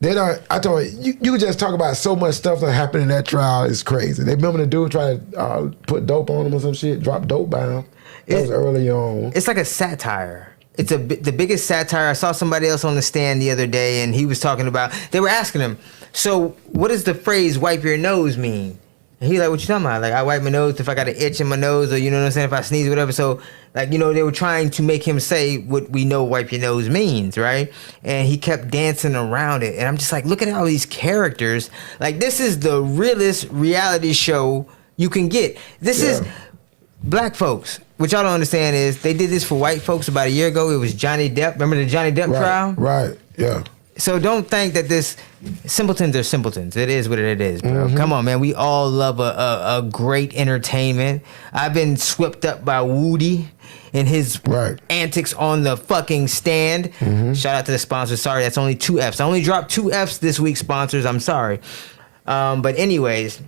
They don't. I told you, you could just talk about so much stuff that happened in that trial. It's crazy. They remember the dude try to put dope on him or some shit, drop dope by him. That was early on. It's like a satire. It's the biggest satire. I saw somebody else on the stand the other day, and he was talking about. They were asking him, "So, what does the phrase "wipe your nose" mean?" And he like, "What you talking about? Like, I wipe my nose if I got an itch in my nose, or you know what I'm saying? If I sneeze, or whatever." So, like, you know, they were trying to make him say what we know "wipe your nose" means, right? And he kept dancing around it, and I'm just like, look at all these characters. Like, this is the realest reality show you can get. This is black folks. What y'all don't understand is they did this for white folks about a year ago. It was Johnny Depp. Remember the Johnny Depp trial? Right, yeah. So don't think that this simpletons are simpletons. It is what it is, bro. Come on, man. We all love a great entertainment. I've been swept up by Woody and his antics on the fucking stand. Shout out to the sponsors. Sorry, that's only 2 Fs. I only dropped 2 Fs this week, sponsors. I'm sorry. But anyways,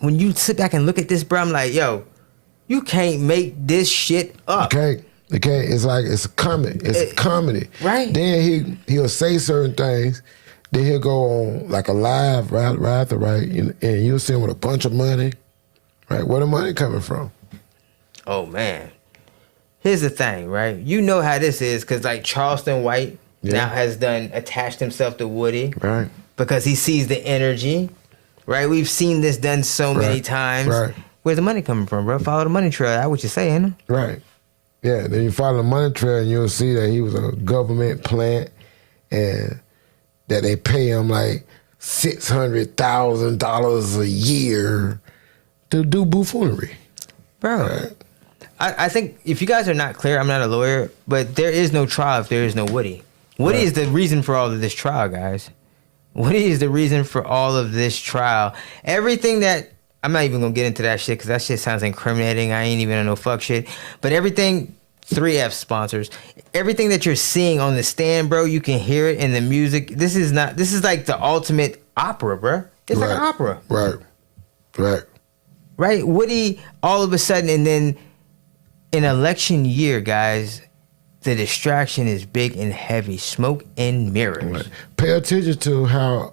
when you sit back and look at this, bro, I'm like, yo, you can't make this shit up. You can't. It's like it's a comedy. It's a comedy. Right. Then he'll say certain things. Then he'll go on like a live right, and you'll see him with a bunch of money. Right. Where the money coming from? Oh man. Here's the thing, right? You know how this is, because like Charleston White now has attached himself to Woody. Right. Because he sees the energy. Right? We've seen this done so many times. Right. Where's the money coming from, bro? Follow the money trail. That's what you're saying. Right. Yeah, then you follow the money trail and you'll see that he was a government plant and that they pay him like $600,000 a year to do buffoonery. Bro, right. I think if you guys are not clear, I'm not a lawyer, but there is no trial if there is no Woody. Woody is the reason for all of this trial, guys. Woody is the reason for all of this trial. Everything that... I'm not even going to get into that shit because that shit sounds incriminating. I ain't even on no fuck shit. But everything, 3F sponsors, everything that you're seeing on the stand, bro, you can hear it in the music. This is like the ultimate opera, bro. It's like an opera. Right? Woody, all of a sudden, and then in election year, guys, the distraction is big and heavy. Smoke and mirrors. Right. Pay attention to how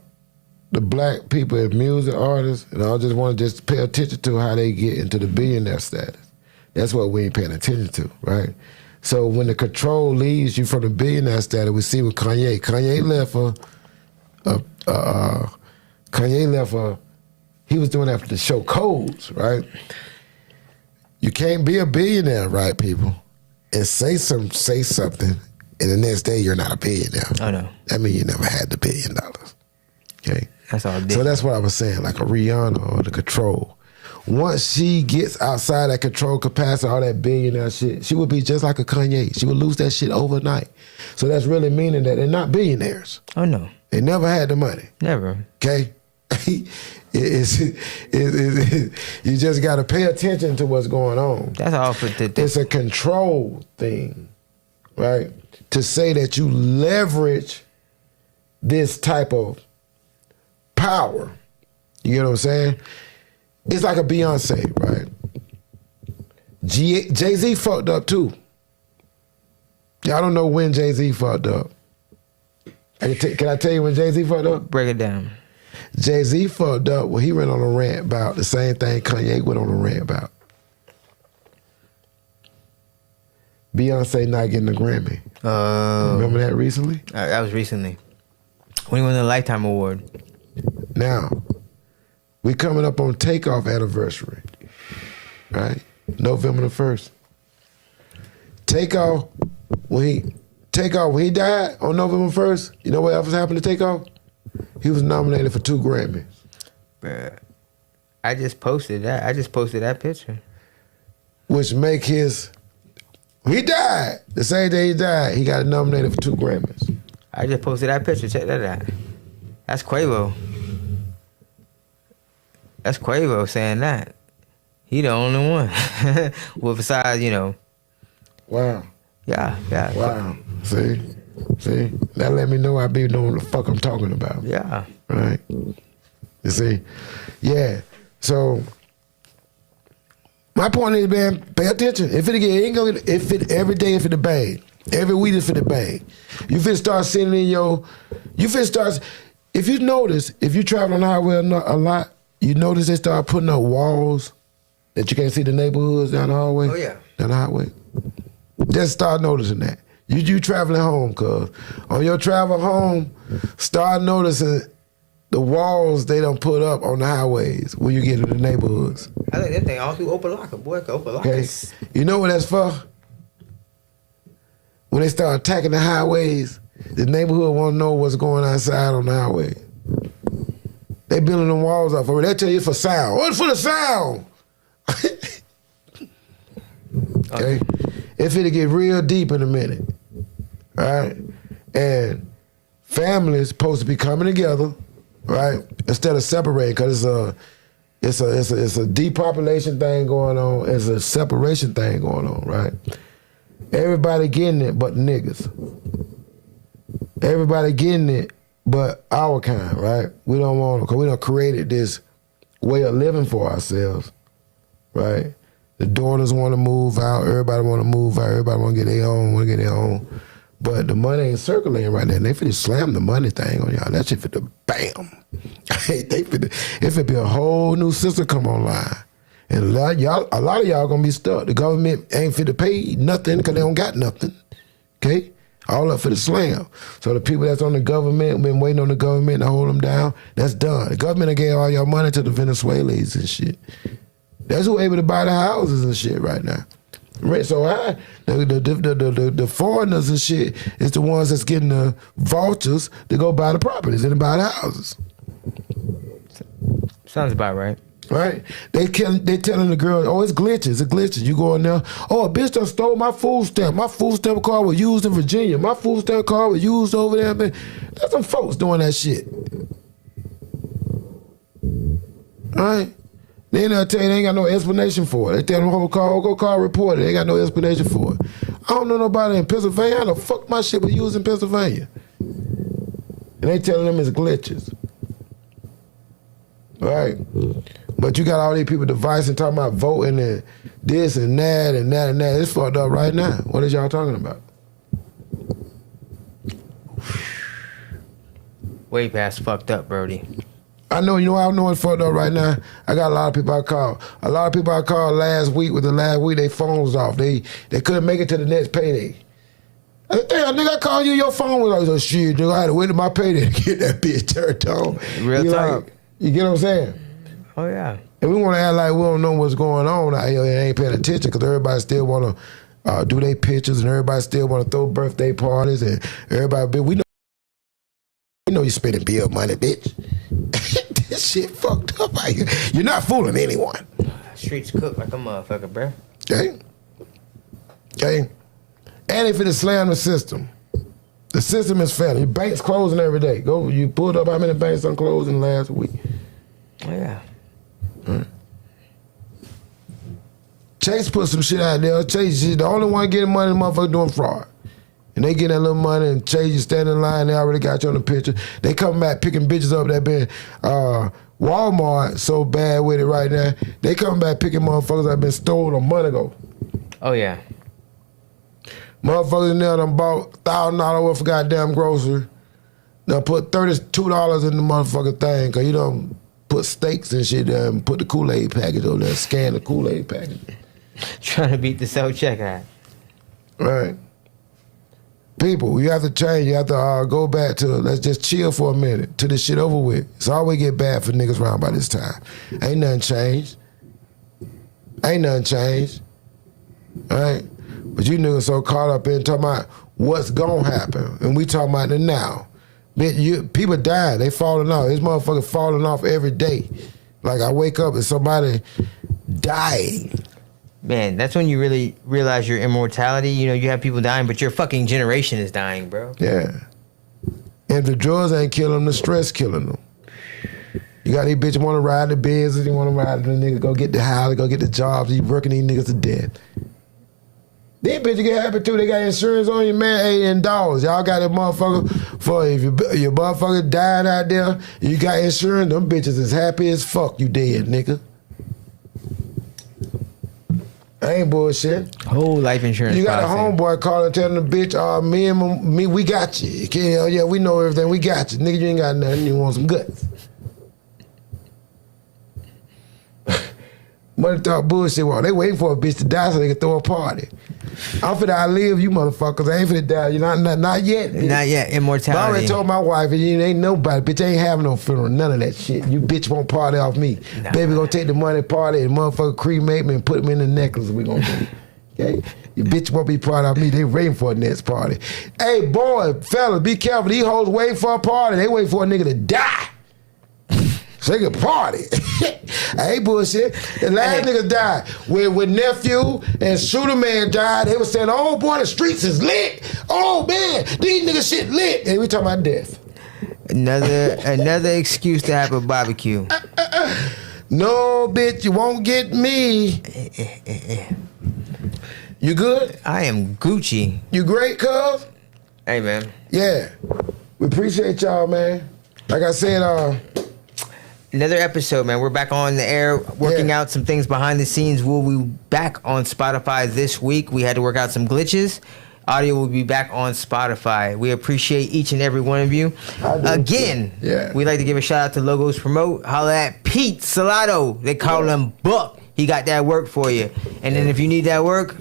the black people as music artists, and I just want to just pay attention to how they get into the billionaire status. That's what we ain't paying attention to, right? So when the control leaves you from the billionaire status, we see with Kanye. Kanye left he was doing that for the show Codes, right? You can't be a billionaire, right, people, and say something, and the next day you're not a billionaire. Oh no. That means you never had the $1 billion. Okay. That's all. So that's what I was saying, like a Rihanna or the control. Once she gets outside that control capacity, all that billionaire shit, she would be just like a Kanye. She would lose that shit overnight. So that's really meaning that they're not billionaires. Oh no. They never had the money. Never. Okay. You just got to pay attention to what's going on. That's all for It's a control thing, right? To say that you leverage this type of power, you know what I'm saying? It's like a Beyonce, right? Jay-Z fucked up too. Y'all don't know when Jay-Z fucked up. Can I tell you when Jay-Z fucked up? Break it down. Jay-Z fucked up when he went on a rant about the same thing Kanye went on a rant about. Beyonce not getting a Grammy. Remember that recently? That was recently. When he won the Lifetime Award. Now, We coming up on Takeoff anniversary, right? November the 1st. Takeoff, when he died on November 1st, you know what else happened to Takeoff? He was nominated for 2 Grammys. Bruh, I just posted that picture. Which make his, he died. The same day he died, he got nominated for 2 Grammys. I just posted that picture. Check that out. That's Quavo. That's Quavo saying that. He the only one. Well, besides, you know. Wow. Yeah. Wow. See? That let me know I be knowing what the fuck I'm talking about. Yeah. Right? You see? Yeah. So, my point is, man, pay attention. If it every day if it a bang. Every week if it a bang. You finna start sitting in if you notice, if you travel on the highway a lot, you notice they start putting up walls that you can't see the neighborhoods down the hallway. Oh, yeah. Down the highway. Just start noticing that. You traveling home, cuz. On your travel home, start noticing the walls they don't put up on the highways when you get to the neighborhoods. I think that thing all through Opalaka, boy. Opalaka. Okay. You know what that's for? When they start attacking the highways, the neighborhood won't know what's going outside on the highway. They building them walls up for it. They tell you it's for sound. What's for the sound? Okay. If it'll get real deep in a minute. All right? And families supposed to be coming together, right? Instead of separating, because it's a depopulation thing going on. It's a separation thing going on, right? Everybody getting it but niggas. Everybody getting it but our kind, right? We don't want to, because we done created this way of living for ourselves, right? The daughters want to move out. Everybody want to move out. Everybody want to get their own, But the money ain't circulating right now. And they finna slam the money thing on y'all. That shit finna bam. It finna be a whole new system come online. And a lot of y'all gonna be stuck. The government ain't finna pay nothing because they don't got nothing. Okay? All up for the slam. So the people that's on the government, been waiting on the government to hold them down, that's done. The government gave all your money to the Venezuelans and shit. That's who able to buy the houses and shit right now. Rent so high, the foreigners and shit is the ones that's getting the vouchers to go buy the properties and to buy the houses. Sounds about right. Right? They telling the girl, oh, it's glitches. You go in there, oh, a bitch done stole my food stamp. My food stamp card was used in Virginia. My food stamp card was used over there. Man. There's some folks doing that shit. Right? Then they'll tell you they ain't got no explanation for it. They tell them, go call report it. They ain't got no explanation for it. I don't know nobody in Pennsylvania. How the fuck my shit was used in Pennsylvania? And they telling them it's glitches. Right? But you got all these people devising, talking about voting and this and that and that and that. It's fucked up right now. What is y'all talking about? Way past fucked up, Brody. I know it's fucked up right now. I got a lot of people I called. A lot of people I called last week, their phones off. They couldn't make it to the next payday. I said, damn, nigga, I called you, your phone was like, oh, shit, nigga, I had to wait to my payday to get that bitch turned on. Real time. You get what I'm saying? Oh, yeah. And we want to act like we don't know what's going on out here and ain't paying attention because everybody still want to do their pictures and everybody still want to throw birthday parties and everybody, we know you spending bill money, bitch. This shit fucked up out here. You're not fooling anyone. Streets cook like a motherfucker, bro. Okay? And if it is slam the system is failing. Your bank's closing every day. You pulled up how many banks done closed in the last week. Oh, yeah. Right. Chase put some shit out there. Chase is the only one getting money, the motherfucker doing fraud. And they get that little money and Chase, you stand in line, they already got you on the picture. They come back picking bitches up that been Walmart so bad with it right now. They come back picking motherfuckers that been stolen a month ago. Oh, yeah. Motherfuckers in there done bought $1,000 worth of goddamn grocery. Done put $32 in the motherfucking thing because you done put steaks and shit there and put the Kool-Aid package over there, scan the Kool-Aid package. Trying to beat the self-checkout. Right. People, you have to change. You have to go back to, let's just chill for a minute till this shit over with. It's always get bad for niggas around by this time. Ain't nothing changed. Ain't nothing changed. All right? But you niggas so caught up in talking about what's gonna happen. And we talking about it now. People dying. They falling off. This motherfucker falling off every day. Like I wake up and somebody dying. Man, that's when you really realize your immortality. You know, you have people dying, but your fucking generation is dying, bro. Yeah. And if the drugs ain't killing them, the stress killing them. You got these bitches want to ride the Benz, and you want to ride the nigga, go get the house, go get the jobs, you working these niggas to death. These bitches get happy too. They got insurance on you, man, $80. Y'all got that motherfucker for if your motherfucker dying out there, you got insurance, them bitches is happy as fuck you dead, nigga. I ain't bullshit. Whole life insurance. You got policy. a homeboy calling, telling the bitch, me, we got you. Yeah, we know everything. We got you. Nigga, you ain't got nothing. You want some guts. Money talk bullshit. Well, they waiting for a bitch to die so they can throw a party. I'm finna outlive you motherfuckers. I ain't finna die. You not yet. Bitch. Not yet. Immortality. I already told my wife, you ain't nobody. Bitch, I ain't having no funeral. None of that shit. You bitch won't party off me. Nah. Baby gonna take the money party and motherfucker cremate me and put me in the necklace we gonna do. Okay? You bitch won't be part of me. They waiting for a next party. Hey, boy, fellas, be careful. These hoes waiting for a party. They waiting for a nigga to die. So they can party. I ain't bullshit. The last nigga died. When nephew and Shooter Man died, they was saying, oh boy, the streets is lit. Oh man, these niggas shit lit. And we talking about death. Another excuse to have a barbecue. No, bitch, you won't get me. You good? I am Gucci. You great, cuz? Hey, man. Yeah. We appreciate y'all, man. Like I said, another episode, man. We're back on the air, working out some things behind the scenes. We'll be back on Spotify this week. We had to work out some glitches. Audio will be back on Spotify. We appreciate each and every one of you. Again, we'd like to give a shout out to Logos Promote. Holla at Pete Salado. They call him Buck. He got that work for you. And then if you need that work,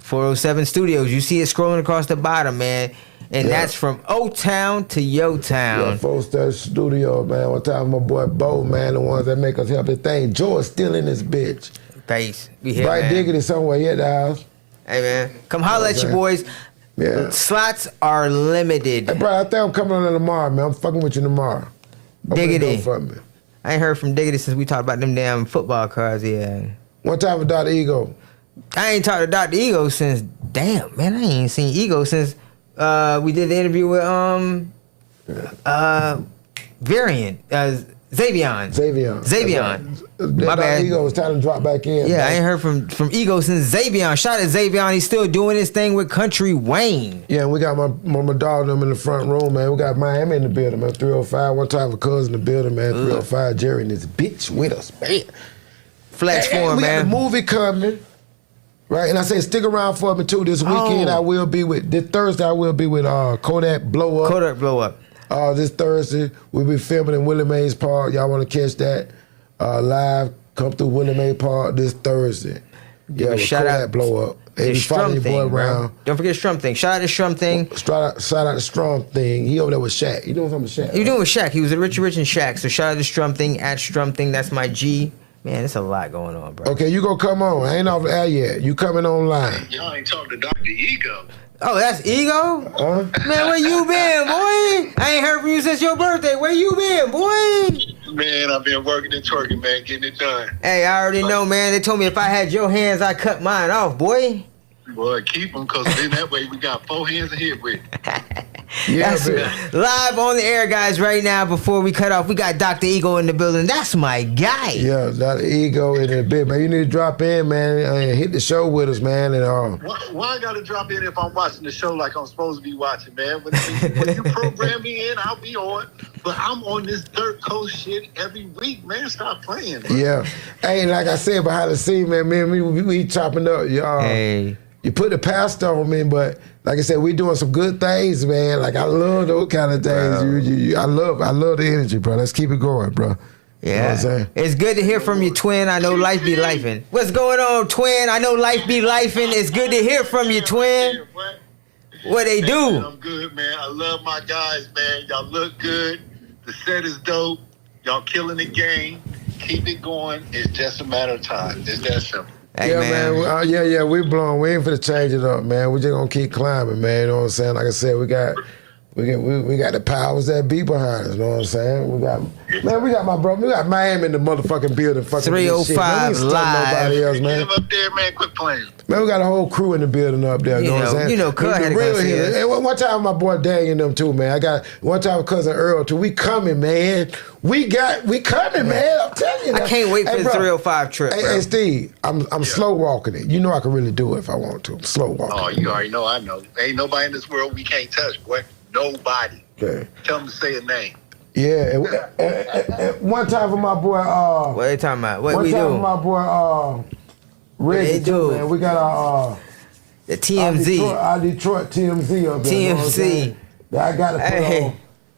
407 Studios. You see it scrolling across the bottom, man. And that's from O-Town to Yo-Town. Yeah, 407 Studio, man. One time my boy Bo, man, the ones that make us help the thing. George still in this bitch. Face. We here, Right man. Diggity somewhere here at the house. Hey, man. Come holler at your boys. Yeah. Slots are limited. Hey, bro, I think I'm coming on tomorrow, man. I'm fucking with you tomorrow. Diggity. For me. I ain't heard from Diggity since we talked about them damn football cards, yeah. One time with Dr. Ego. I ain't talked to Dr. Ego since, damn, man, I ain't seen Ego since we did the interview with Variant, Xavion. My bad. Ego was time to drop back in. Yeah, man. I ain't heard from Ego since Xavion. Shout out to Xavion. He's still doing his thing with Country Wayne. Yeah, we got my dog them in the front room, man. We got Miami in the building, man. 305. One time a cousin in the building, man. 305. Jerry and this bitch with us, man. Flex for him, we man. got the movie coming. Right, and I say stick around for me too. This weekend this Thursday I will be with Kodak Blow Up. Kodak Blow Up. This Thursday we'll be filming in Willie Mays Park. Y'all want to catch that live? Come through Willie Mays Park this Thursday. Yeah, shout Kodak out Blow Up. The Strum Thing, bro. Don't forget Strum Thing. Shout out to Strum Thing. Shout out to Strum Thing. He over there with Shaq. You doing something with Shaq? You doing with Shaq? He was at Richie Rich and Shaq. So shout out to Strum Thing at Strum Thing. That's my G. Man, it's a lot going on, bro. Okay, you gonna come on. I ain't off the air yet. You coming online. Y'all ain't talking to Dr. Ego. Oh, that's Ego? Man, where you been, boy? I ain't heard from you since your birthday. Where you been, boy? Man, I've been working and twerking, man, getting it done. Hey, I already know, man. They told me if I had your hands, I'd cut mine off, boy. Boy, keep them, because then that way we got 4 hands to hit with. Yeah, that's live on the air, guys, right now. Before we cut off, we got Dr. Ego in the building. That's my guy. Yeah, Dr. Ego in the bit, man. You need to drop in, man, and hit the show with us, man. And why I gotta drop in if I'm watching the show like I'm supposed to be watching, man? When you program me in, I'll be on. But I'm on this Dirt Coast shit every week, man. Stop playing, bro. Yeah. Hey, like I said, behind the scenes, man, we chopping up, y'all. Hey. You put the pastor on me, but like I said, we doing some good things, man. Like I love those kind of things. I love the energy, bro. Let's keep it going, bro. Yeah. You know what I'm saying? It's good to hear from you, twin. I know life be lifing. What's going on, twin? I know life be lifing. It's good to hear from you, twin. What they do? Man, I'm good, man. I love my guys, man. Y'all look good. The set is dope. Y'all killing the game. Keep it going. It's just a matter of time. It's that simple. Hey, yeah, man. We blown. We ain't finna change it up, man. We just gonna keep climbing, man. You know what I'm saying? Like I said, we got the powers that be behind us. You know what I'm saying? We got my brother. We got Miami in the motherfucking building. Fucking 305 shit. live. Nobody else, man. Up there, man. Quit playing. Man, we got a whole crew in the building up there. You know what I'm saying? You know, Cuz had to come see us. And one time my boy Dang and them too, man. I got one time cousin Earl too. We coming, man. We coming, man. I'm telling you. I can't wait for the 305 trip, bro. Hey, Steve, I'm slow walking it. You know I can really do it if I want to. I'm slow walking. Oh, you already know. I know. Ain't nobody in this world we can't touch, boy. Nobody. Okay. Tell them to say a name. Yeah. And one time for my boy. What are you talking about? What one we time do? for my boy. Reggie too, man. We got our. The TMZ. Our Detroit TMZ up there. TMZ. That I got to put on.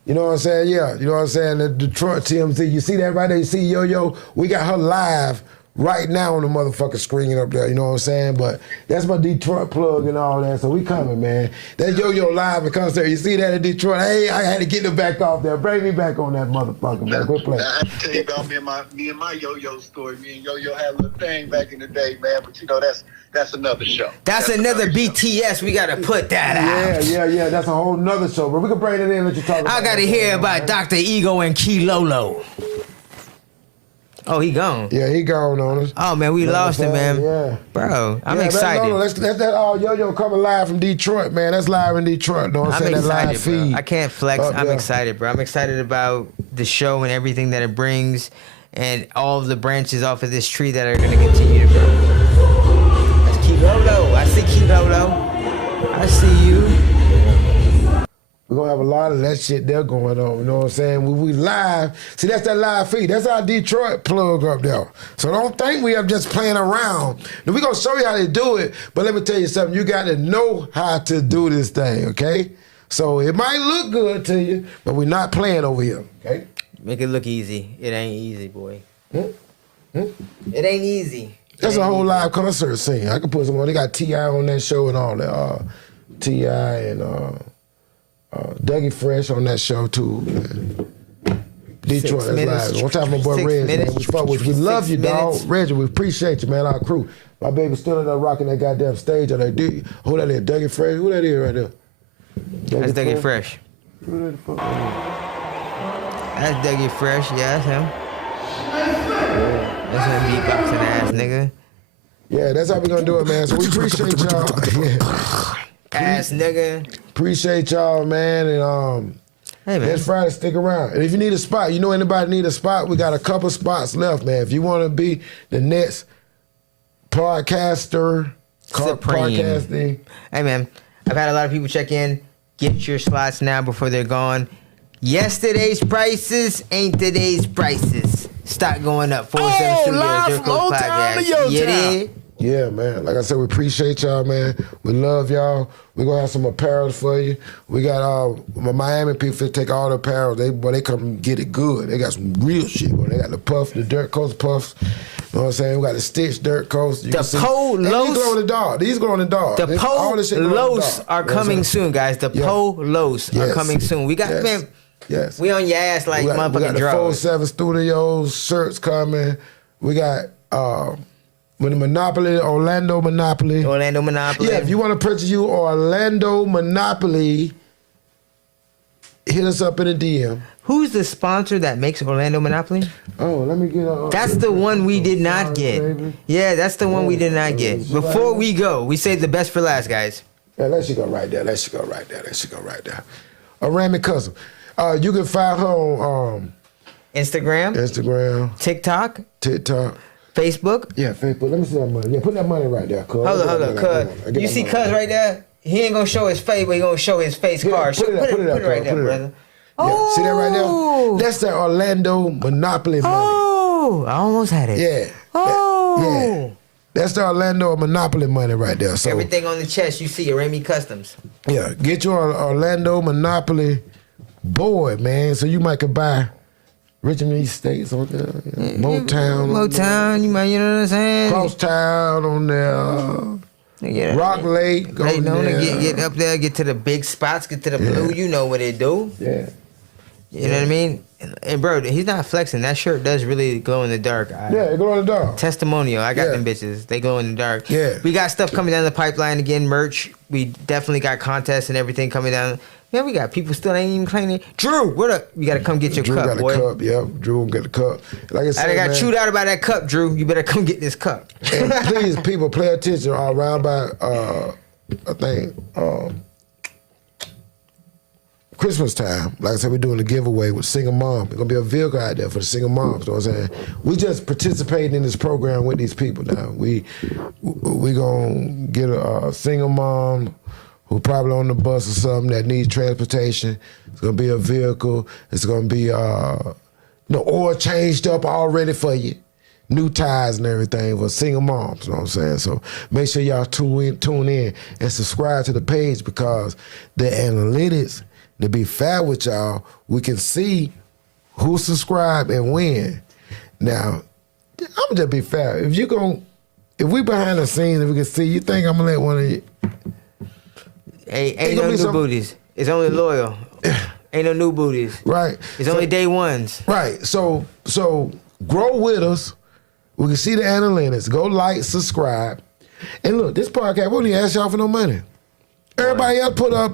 You know what I'm saying? Yeah. You know what I'm saying? The Detroit TMZ. You see that right there? You see Yo-Yo? We got her live right now on the motherfucking screen up there. You know what I'm saying? But that's my Detroit plug and all that. So we coming, man. That Yo-Yo live and concert. You see that in Detroit? Hey, I had to get them back off there. Bring me back on that motherfucker, man. Quit playing. I have to tell you about me and my Yo-Yo story. Me and Yo-Yo had a little thing back in the day, man. But you know, that's another show. That's another BTS. We got to put that out. Yeah. That's a whole nother show. But we can bring it in and let you talk about it. I got to hear about Dr. Ego and Kilolo. Oh, he gone. Yeah, he gone on us. Oh, man, we lost him, man. Yeah. Bro, I'm excited. That's Yo-Yo coming live from Detroit, man. That's live in Detroit. Know what I'm saying? That live excited, bro. feed. I can't flex. I'm excited, bro. I'm excited about the show and everything that it brings and all of the branches off of this tree that are going to continue to grow. That's Kilolo. I see Kilolo. I see you. We're going to have a lot of that shit there going on, you know what I'm saying? When we live, see, that's that live feed. That's our Detroit plug up there. So don't think we are just playing around. Now, we're going to show you how to do it, but let me tell you something. You got to know how to do this thing, okay? So it might look good to you, but we're not playing over here, okay? Make it look easy. It ain't easy, boy. It ain't easy. That's a whole live concert scene. I can put some on. They got T.I. on that show and all that. T.I. and... Dougie Fresh on that show too. Detroit, that's live. One time my boy Reg, man, we fuck with you. We love you, dog. Reggie, we appreciate you, man. Our crew. My baby still in there rocking that goddamn stage. Who that is? Dougie Fresh? Who that is right there? That's Dougie Fresh. Who the fuck? That's Dougie Fresh. Yeah, that's him. That's him beatboxing ass nigga. Yeah, that's how we gonna do it, man. So we appreciate y'all. Yeah. Ass nigga. Appreciate y'all, man. And hey, man. Next Friday, stick around. And if you need a spot, you know anybody need a spot, we got a couple spots left, man. If you want to be the next podcaster, podcasting. Hey, man. I've had a lot of people check in. Get your slots now before they're gone. Yesterday's prices ain't today's prices. Stock going up. 407 Studios, DirtCoast Podcast. Yeah, man. Like I said, we appreciate y'all, man. We love y'all. We're going to have some apparel for you. We got my Miami people take all the apparel. They come get it good. They got some real shit. They got the puff, the Dirt Coast puffs. You know what I'm saying? We got the Stitch Dirt Coast. The Polos. These glow in the dark. These glow in the dark. The Polos are coming soon, guys. The Polos are coming soon. We got, man. Yes. We on your ass like motherfucking We got the drugs. 407 Studios shirts coming. We got with the Monopoly, Orlando Monopoly. Yeah, if you want to purchase you Orlando Monopoly, hit us up in a DM. Who's the sponsor that makes Orlando Monopoly? Oh, let me get that's the one we did not get. Baby. Yeah, that's the one we did not get. Before we go, we saved the best for last, guys. Yeah, let you go right there. Rami Cousin. You can find her on Instagram, TikTok, Facebook. Yeah, Facebook. Let me see that money. Yeah, put that money right there, cuz. Hold on, cuz. You see cuz right there? He ain't gonna show his face, but he gonna show his face card. Put it right there, brother. Yeah, see that right there? That's the Orlando Monopoly money. Oh, I almost had it. Yeah. Oh. That's the Orlando Monopoly money right there. So everything on the chest you see, Remy Customs. Yeah, get your Orlando Monopoly board, man, so you might could buy Richmond East States on there, Motown, you might, you know what I'm saying? Crosstown on there. Yeah. Rock Lake. Go Daytona, there. get up there, get to the big spots, get to the blue. You know what it do. Yeah. You know what I mean? And bro, he's not flexing. That shirt does really glow in the dark. Yeah, it glow in the dark. Testimonial. I got Yeah. them bitches. They glow in the dark. Yeah. We got stuff coming down the pipeline again. Merch. We definitely got contests and everything coming down. Yeah, we got people still ain't even claiming it. Drew, what up? You got to come get your Drew cup, got boy. a cup. Yep, Drew will get the cup. Like I said, I got man, chewed out about that cup, Drew. You better come get this cup. And please, people, pay attention. Around by, I think, Christmas time. Like I said, we're doing a giveaway with single mom. There's gonna be a vehicle out there for the single moms. You know what I'm saying? We just participating in this program with these people now. We gonna get a single mom who probably on the bus or something that needs transportation. It's gonna be a vehicle. It's gonna be oil changed up already for you. New tires and everything for single moms, you know what I'm saying? So make sure y'all tune in and subscribe to the page, because the analytics, to be fair with y'all, we can see who subscribed and when. Now, I'm gonna just be fair. If we behind the scenes and we can see, you think I'm gonna let one of you? Ain't no new booties. It's only loyal. Ain't no new booties. Right. It's only day ones. Right. So grow with us. We can see the analytics. Go like, subscribe. And look, this podcast, we don't even ask y'all for no money. Everybody else put up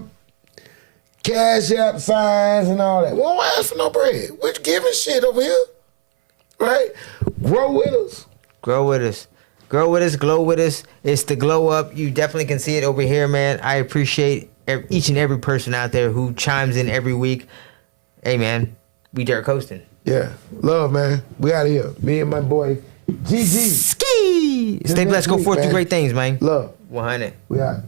Cash App signs and all that. We don't ask for no bread. We're giving shit over here. Right? Grow with us. Grow with us. Grow with us, glow with us. It's the glow up. You definitely can see it over here, man. I appreciate each and every person out there who chimes in every week. Hey, man, we Dirt Coasting. Yeah. Love, man. We out of here. Me and my boy, GG. Ski. Stay blessed. Go forth, do great things, man. Love. 100. We out.